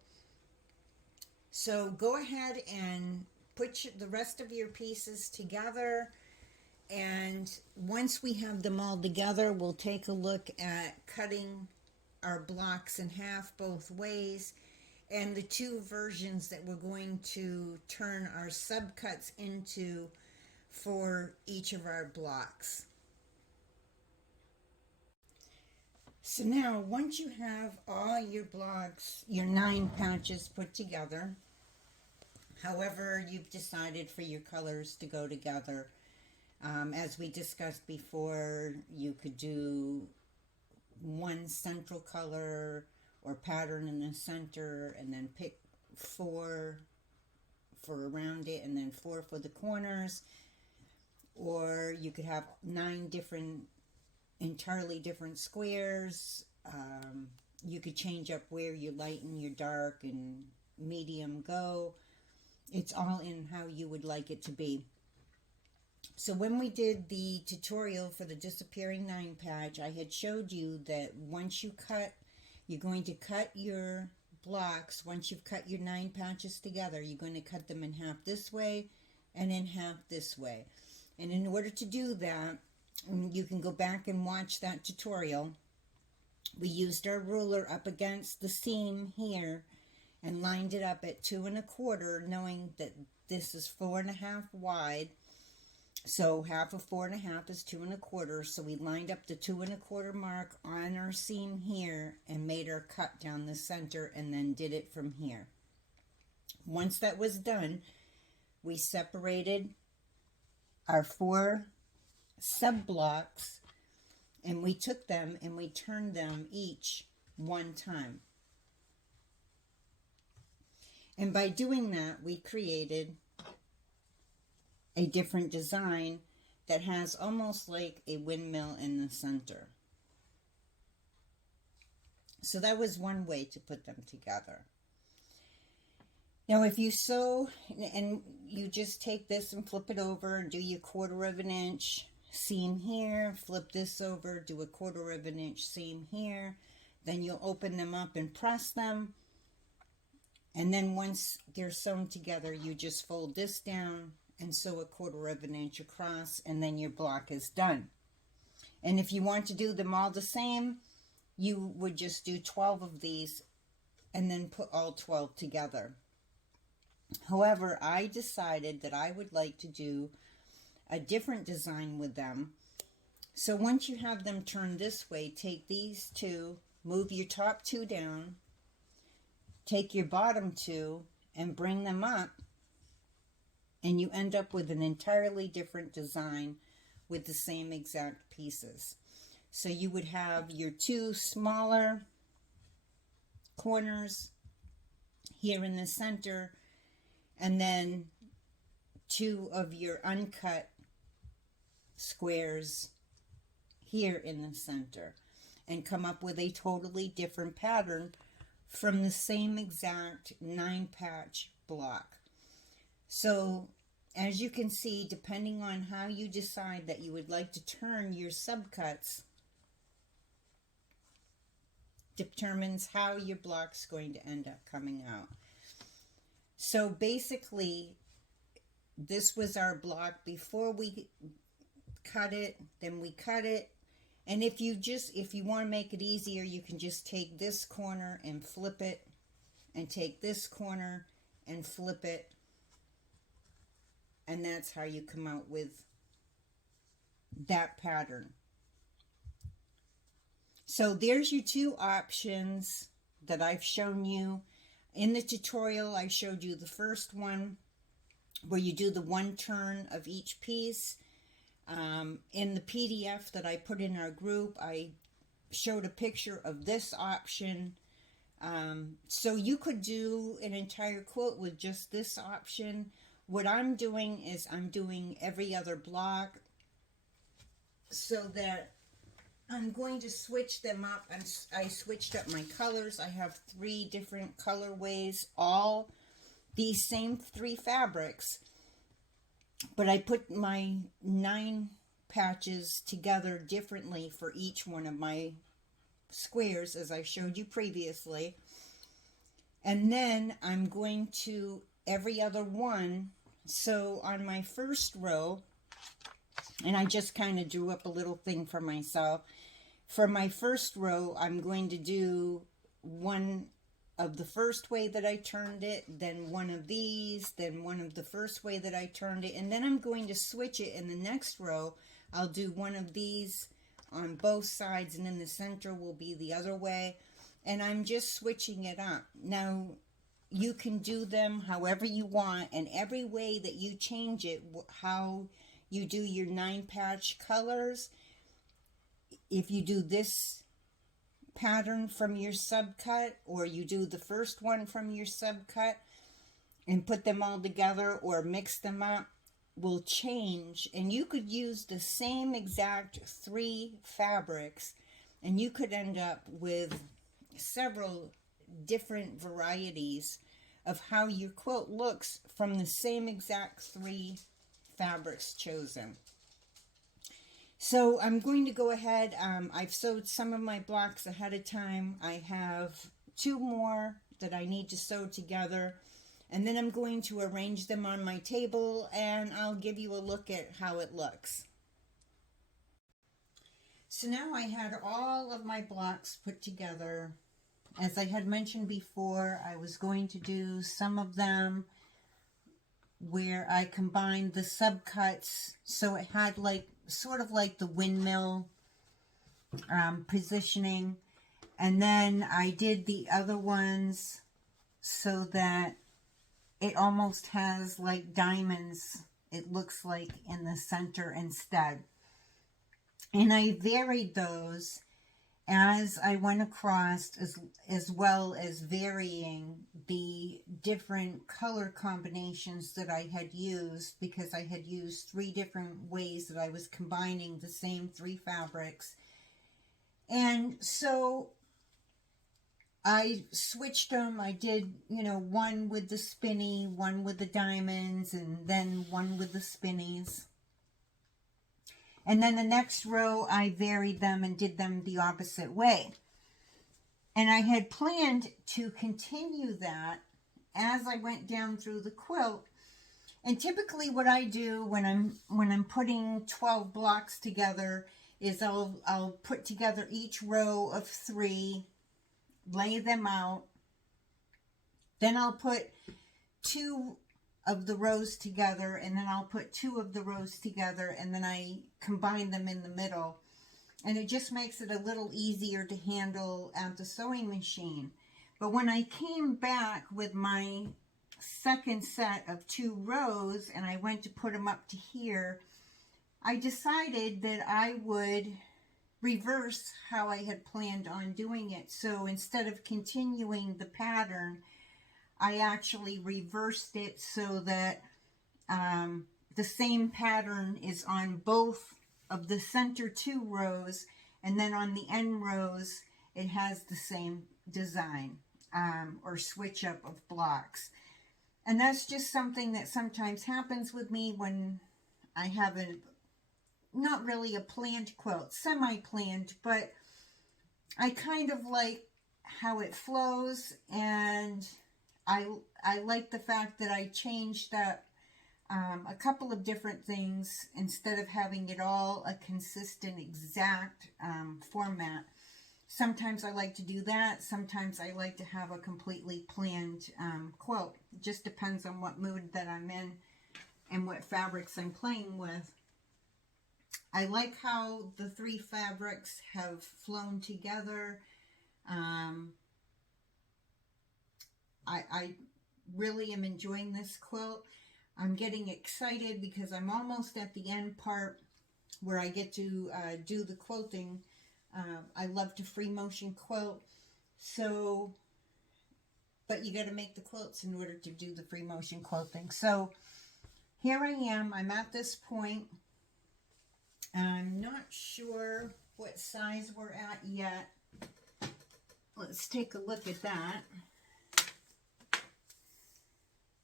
So go ahead and put the rest of your pieces together, and once we have them all together, we'll take a look at cutting our blocks in half both ways, and the 2 versions that we're going to turn our subcuts into for each of our blocks. So now, once you have all your blocks, your 9 patches put together, however you've decided for your colors to go together, as we discussed before, you could do one central color or pattern in the center, and then pick 4 for around it, and then 4 for the corners. Or you could have 9 different, entirely different squares. You could change up where you lighten your dark and medium go. It's all in how you would like it to be. So when we did the tutorial for the disappearing 9 patch, I had showed you that once you cut, you're going to cut your blocks. Once you've cut your 9 patches together, you're going to cut them in half this way and in half this way. And in order to do that, you can go back and watch that tutorial. We used our ruler up against the seam here and lined it up at 2 1/4, knowing that this is 4 1/2 wide. So half of 4 1/2 is 2 1/4. So we lined up the 2 1/4 mark on our seam here and made our cut down the center, and then did it from here. Once that was done, we separated our 4 sub blocks, and we took them and we turned them each 1 time. And by doing that, we created a different design that has almost like a windmill in the center. So that was one way to put them together. Now if you sew, and you just take this and flip it over and do your 1/4 of an inch seam here, flip this over, do a 1/4 of an inch seam here, then you'll open them up and press them. And then once they're sewn together, you just fold this down and sew a 1/4 of an inch across, and then your block is done. And if you want to do them all the same, you would just do 12 of these and then put all 12 together. However, I decided that I would like to do a different design with them. So once you have them turned this way, take these 2, move your top 2 down, take your bottom 2 and bring them up, and you end up with an entirely different design with the same exact pieces. So you would have your 2 smaller corners here in the center, and then 2 of your uncut squares here in the center, and come up with a totally different pattern from the same exact 9 patch block. So as you can see, depending on how you decide that you would like to turn your subcuts, determines how your block's going to end up coming out. So basically, this was our block before we cut it, then we cut it. And if you want to make it easier, you can just take this corner and flip it, and take this corner and flip it. And that's how you come out with that pattern. So there's your 2 options that I've shown you. In the tutorial, I showed you the first one where you do the 1 turn of each piece. In the PDF that I put in our group, I showed a picture of this option. So you could do an entire quilt with just this option. What I'm doing is I'm doing every other block, so that I'm going to switch them up. I switched up my colors. I have 3 different colorways, all these same 3 fabrics, but I put my 9 patches together differently for each one of my squares, as I showed you previously. And then I'm going to every other one. So on my first row, and I just kind of drew up a little thing for myself. For my first row, I'm going to do one of the first way that I turned it, then one of these, then one of the first way that I turned it, and then I'm going to switch it in the next row. I'll do one of these on both sides, and in the center will be the other way, and I'm just switching it up. Now, you can do them however you want, and every way that you change it, how you do your 9 patch colors, if you do this pattern from your subcut, or you do the first one from your subcut and put them all together or mix them up, will change. And you could use the same exact 3 fabrics, and you could end up with several different varieties of how your quilt looks from the same exact 3 fabrics chosen. So I'm going to go ahead. I've sewed some of my blocks ahead of time. I have 2 more that I need to sew together. And then I'm going to arrange them on my table, and I'll give you a look at how it looks. So now I had all of my blocks put together. As I had mentioned before, I was going to do some of them where I combined the subcuts so it had like sort of like the windmill positioning, and then I did the other ones so that it almost has like diamonds, it looks like, in the center instead. And I varied those as I went across, as well as varying the different color combinations that I had used, because I had used 3 different ways that I was combining the same 3 fabrics. And so I switched them. I did, one with the spinny, one with the diamonds, and then one with the spinnies. And then the next row, I varied them and did them the opposite way. And I had planned to continue that as I went down through the quilt. And typically what I do when I'm putting 12 blocks together is I'll put together each row of 3, lay them out. Then I'll put 2 of the rows together, and then I'll put 2 of the rows together, and then I combine them in the middle. And it just makes it a little easier to handle at the sewing machine. But when I came back with my second set of 2 rows and I went to put them up to here, I decided that I would reverse how I had planned on doing it. So instead of continuing the pattern, I actually reversed it so that the same pattern is on both of the center 2 rows, and then on the end rows it has the same design or switch up of blocks. And that's just something that sometimes happens with me when I have not really a planned quilt, semi-planned, but I kind of like how it flows, and I like the fact that I changed up a couple of different things instead of having it all a consistent, exact format. Sometimes I like to do that. Sometimes I like to have a completely planned quilt. It just depends on what mood that I'm in and what fabrics I'm playing with. I like how the 3 fabrics have flown together. I really am enjoying this quilt. I'm getting excited because I'm almost at the end part where I get to do the quilting. I love to free motion quilt, but you got to make the quilts in order to do the free motion quilting. So here I am. I'm at this point. I'm not sure what size we're at yet. Let's take a look at that.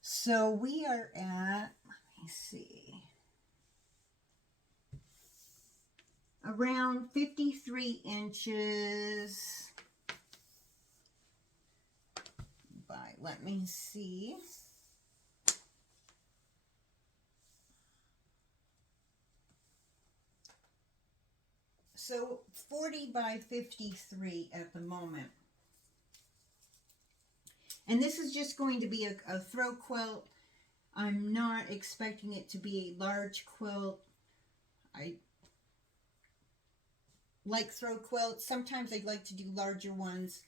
So we are at, let me see, around 53 inches by, let me see, so 40 by 53 at the moment. And this is just going to be a throw quilt. I'm not expecting it to be a large quilt. I like throw quilts. Sometimes I'd like to do larger ones.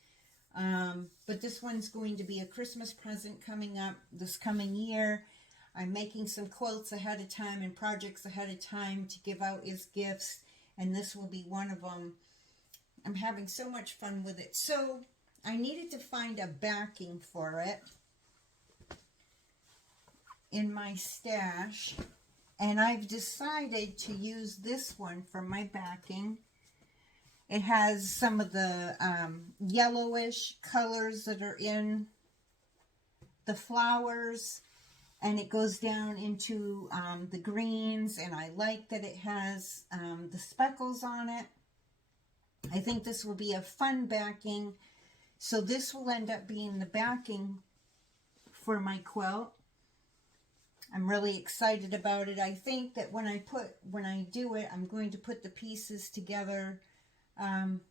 But this one's going to be a Christmas present coming up this coming year. I'm making some quilts ahead of time and projects ahead of time to give out as gifts. And this will be one of them. I'm having so much fun with it. So I needed to find a backing for it in my stash, and I've decided to use this one for my backing. It has some of the yellowish colors that are in the flowers, and it goes down into the greens, and I like that it has the speckles on it. I think this will be a fun backing. So this will end up being the backing for my quilt. I'm really excited about it. I think that when I do it, I'm going to put the pieces together.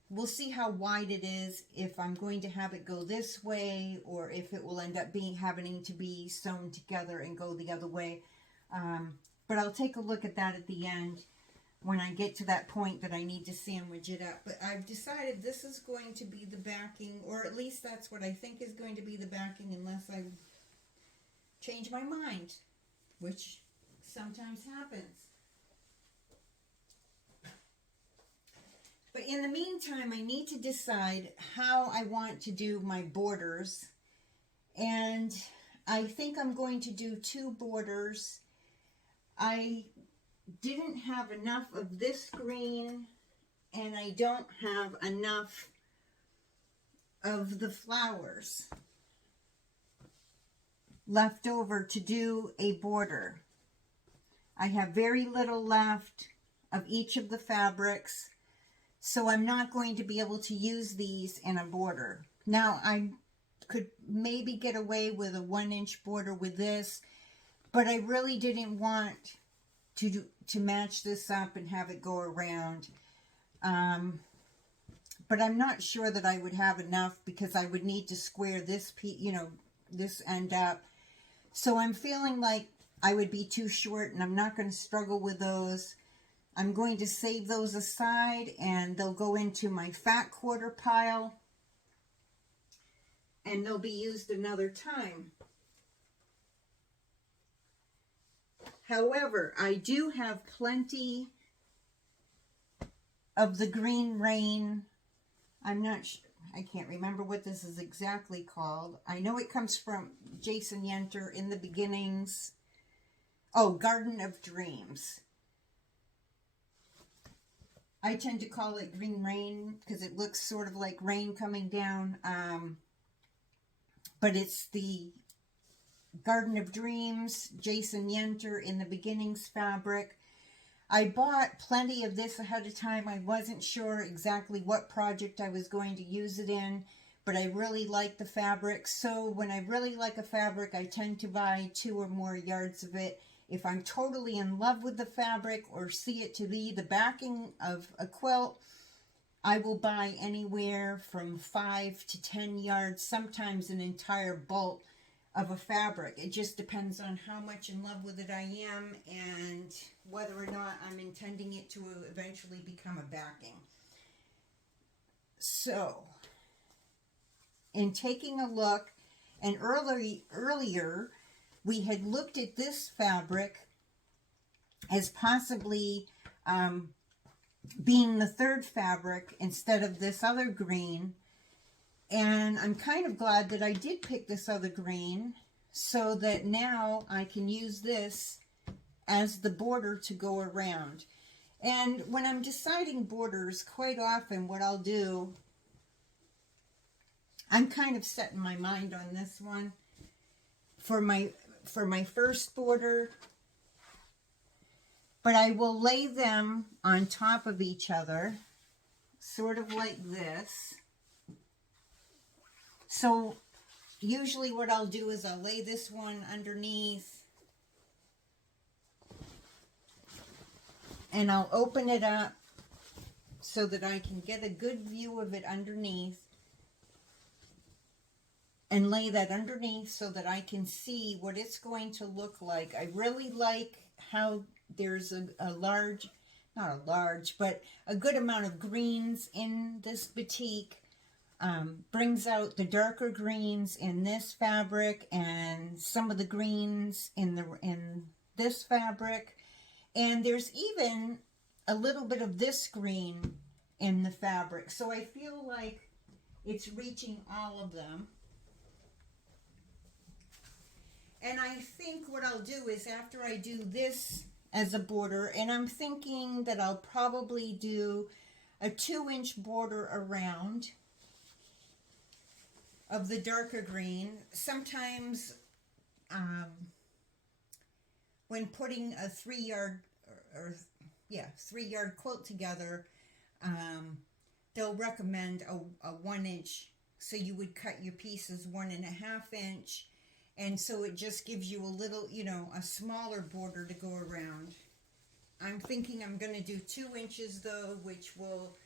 We'll see how wide it is, if I'm going to have it go this way, or if it will end up having to be sewn together and go the other way. But I'll take a look at that at the end when I get to that point that I need to sandwich it up. But I've decided this is going to be the backing, or at least that's what I think is going to be the backing, unless I change my mind, which sometimes happens. But in the meantime, I need to decide how I want to do my borders. And I think I'm going to do 2 borders. I didn't have enough of this green, and I don't have enough of the flowers left over to do a border. I have very little left of each of the fabrics, so I'm not going to be able to use these in a border. Now, I could maybe get away with a 1-inch border with this, but I really didn't want to match this up and have it go around. But I'm not sure that I would have enough, because I would need to square this piece, this end up. So I'm feeling like I would be too short, and I'm not going to struggle with those. I'm going to save those aside, and they'll go into my fat quarter pile, and they'll be used another time. However, I do have plenty of the green rain. I'm not sure, I can't remember what this is exactly called. I know it comes from Jason Yenter in the beginnings. Oh, Garden of Dreams. I tend to call it green rain because it looks sort of like rain coming down. But it's the Garden of Dreams, Jason Yenter in the beginnings fabric. I bought plenty of this ahead of time. I wasn't sure exactly what project I was going to use it in, but I really like the fabric. So when I really like a fabric, I tend to buy 2 or more yards of it. If I'm totally in love with the fabric or see it to be the backing of a quilt, I will buy anywhere from 5 to 10 yards, sometimes an entire bolt of a fabric. It just depends on how much in love with it I am and whether or not I'm intending it to eventually become a backing. So, in taking a look, and earlier we had looked at this fabric as possibly being the 3rd fabric instead of this other green. And I'm kind of glad that I did pick this other green, so that now I can use this as the border to go around. And when I'm deciding borders, quite often what I'll do, I'm kind of setting my mind on this one. For my first border, but I will lay them on top of each other, sort of like this. So usually what I'll do is I'll lay this one underneath, and I'll open it up so that I can get a good view of it underneath, and lay that underneath so that I can see what it's going to look like. I really like how there's a large, not a large, but a good amount of greens in this batik. Brings out the darker greens in this fabric and some of the greens in this fabric. And there's even a little bit of this green in the fabric. So I feel like it's reaching all of them. And I think what I'll do is, after I do this as a border, and I'm thinking that I'll probably do a 2-inch border around of the darker green. Sometimes when putting a 3-yard or yeah 3-yard quilt together, they'll recommend a 1 inch. So you would cut your pieces 1.5 inch, and so it just gives you a little, a smaller border to go around. I'm thinking I'm going to do 2 inches though, which will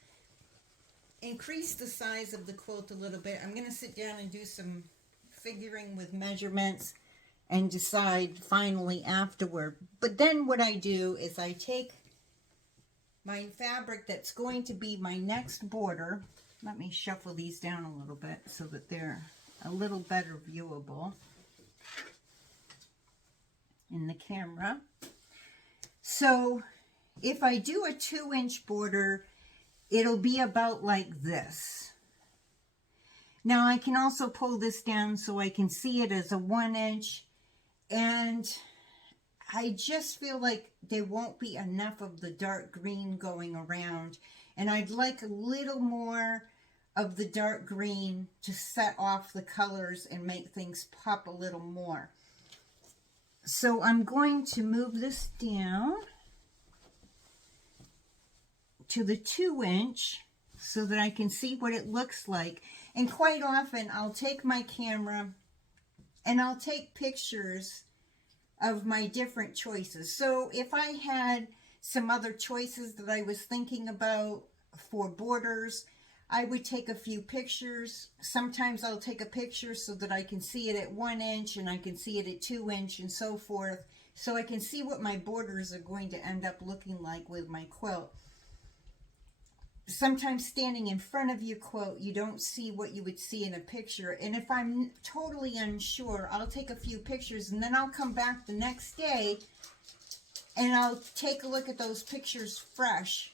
increase the size of the quilt a little bit. I'm going to sit down and do some figuring with measurements and decide finally afterward. But then what I do is I take my fabric that's going to be my next border. Let me shuffle these down a little bit so that they're a little better viewable in the camera. So if I do a 2-inch border, it'll be about like this. Now I can also pull this down so I can see it as a 1 inch, and I just feel like there won't be enough of the dark green going around, and I'd like a little more of the dark green to set off the colors and make things pop a little more. So I'm going to move this down to the 2-inch so that I can see what it looks like. And quite often I'll take my camera and I'll take pictures of my different choices. So if I had some other choices that I was thinking about for borders, I would take a few pictures. Sometimes I'll take a picture so that I can see it at 1 inch and I can see it at 2 inch and so forth, so I can see what my borders are going to end up looking like with my quilt. Sometimes standing in front of your quilt, you don't see what you would see in a picture. And if I'm totally unsure, I'll take a few pictures and then I'll come back the next day and I'll take a look at those pictures fresh,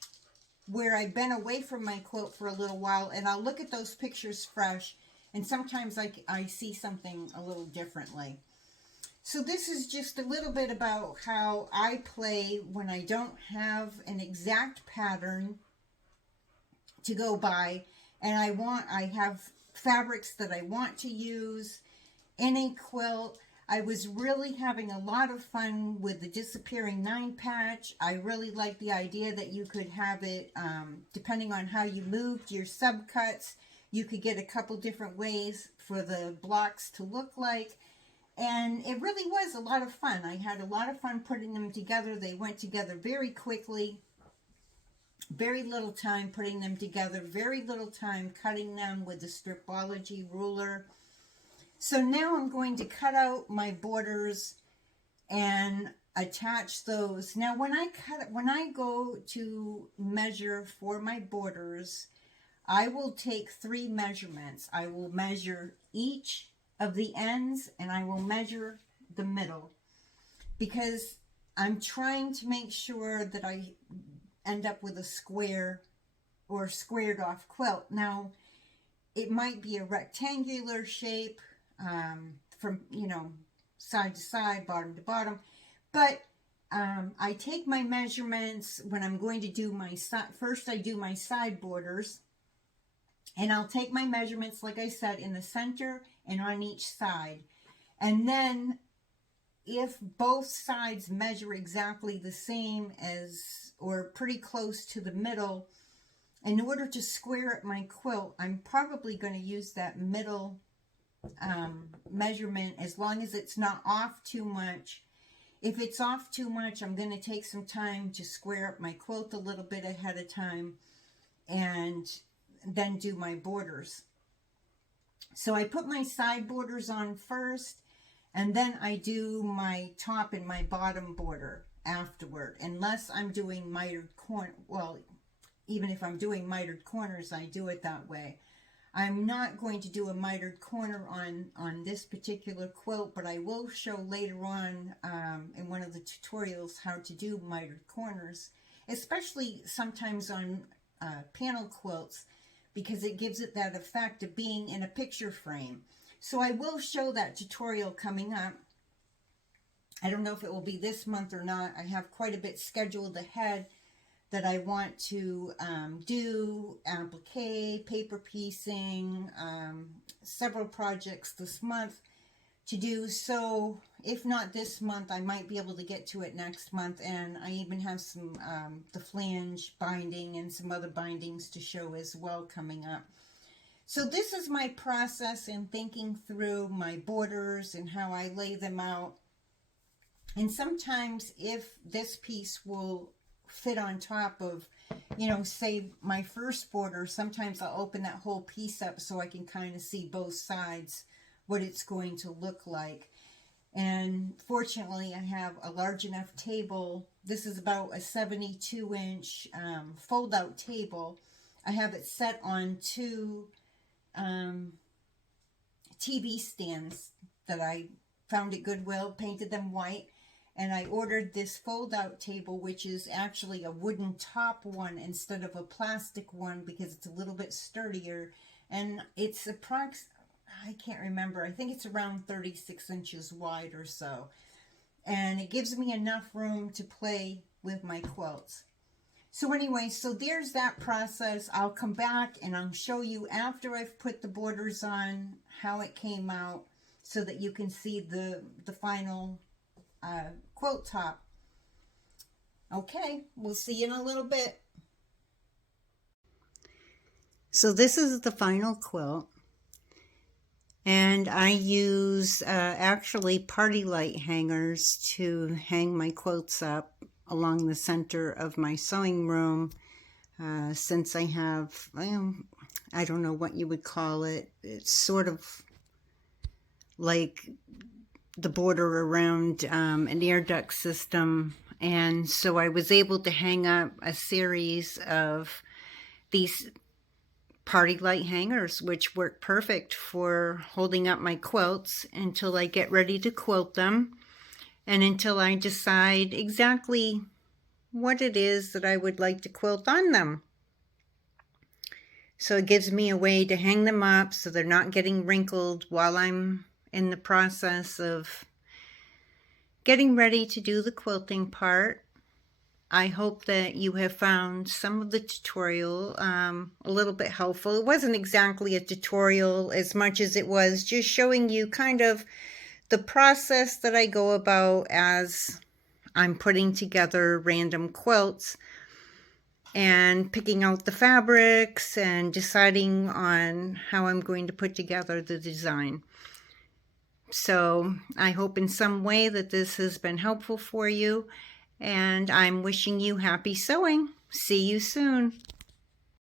where I've been away from my quilt for a little while, and I'll look at those pictures fresh, and sometimes I see something a little differently. So this is just a little bit about how I play when I don't have an exact pattern to go by, and I have fabrics that I want to use in a quilt. I was really having a lot of fun with the Disappearing 9 patch. I really like the idea that you could have it, depending on how you moved your subcuts, you could get a couple different ways for the blocks to look like. And it really was a lot of fun. I had a lot of fun putting them together. They went together very quickly. Very little time putting them together. Very little time cutting them with the stripology ruler. So now I'm going to cut out my borders and attach those. Now when I go to measure for my borders, I will take 3 measurements. I will measure each of the ends and I will measure the middle, because I'm trying to make sure that I end up with a square or squared off quilt. Now it might be a rectangular shape, from, side to side, bottom to bottom. But I take my measurements when I'm going to do my side. First I do my side borders. And I'll take my measurements, like I said, in the center and on each side. And then if both sides measure exactly the same as, or pretty close to the middle, in order to square up my quilt, I'm probably going to use that middle measurement, as long as it's not off too much. If it's off too much, I'm going to take some time to square up my quilt a little bit ahead of time and then do my borders. So I put my side borders on first, and then I do my top and my bottom border afterward, unless I'm doing mitered corner. Well, even if I'm doing mitered corners, I do it that way. I'm not going to do a mitered corner on this particular quilt, but I will show later on in one of the tutorials how to do mitered corners, especially sometimes on panel quilts, because it gives it that effect of being in a picture frame. So I will show that tutorial coming up. I don't know if it will be this month or not. I have quite a bit scheduled ahead that I want to do, applique, paper piecing, several projects this month. to do. So if not this month, I might be able to get to it next month. And I even have some the flange binding and some other bindings to show as well coming up. So this is my process in thinking through my borders and how I lay them out. And sometimes if this piece will fit on top of, you know, say my first border, sometimes I'll open that whole piece up so I can kind of see both sides, what it's going to look like. And fortunately, I have a large enough table. This is about a 72-inch fold-out table. I have it set on two TV stands that I found at Goodwill, painted them white. And I ordered this fold-out table, which is actually a wooden top one instead of a plastic one because it's a little bit sturdier. And it's I can't remember. I think it's around 36 inches wide or so. And it gives me enough room to play with my quilts. So anyway, so there's that process. I'll come back and I'll show you after I've put the borders on how it came out so that you can see the final quilt top. Okay, we'll see you in a little bit. So this is the final quilt. And I use actually party light hangers to hang my quilts up along the center of my sewing room. Since I have, I don't know what you would call it. It's sort of like the border around an air duct system. And so I was able to hang up a series of these party light hangers, which work perfect for holding up my quilts until I get ready to quilt them and until I decide exactly what it is that I would like to quilt on them. So it gives me a way to hang them up so they're not getting wrinkled while I'm in the process of getting ready to do the quilting part. I hope that you have found some of the tutorial a little bit helpful. It wasn't exactly a tutorial as much as it was just showing you kind of the process that I go about as I'm putting together random quilts and picking out the fabrics and deciding on how I'm going to put together the design. So I hope in some way that this has been helpful for you. And I'm wishing you happy sewing. See you soon.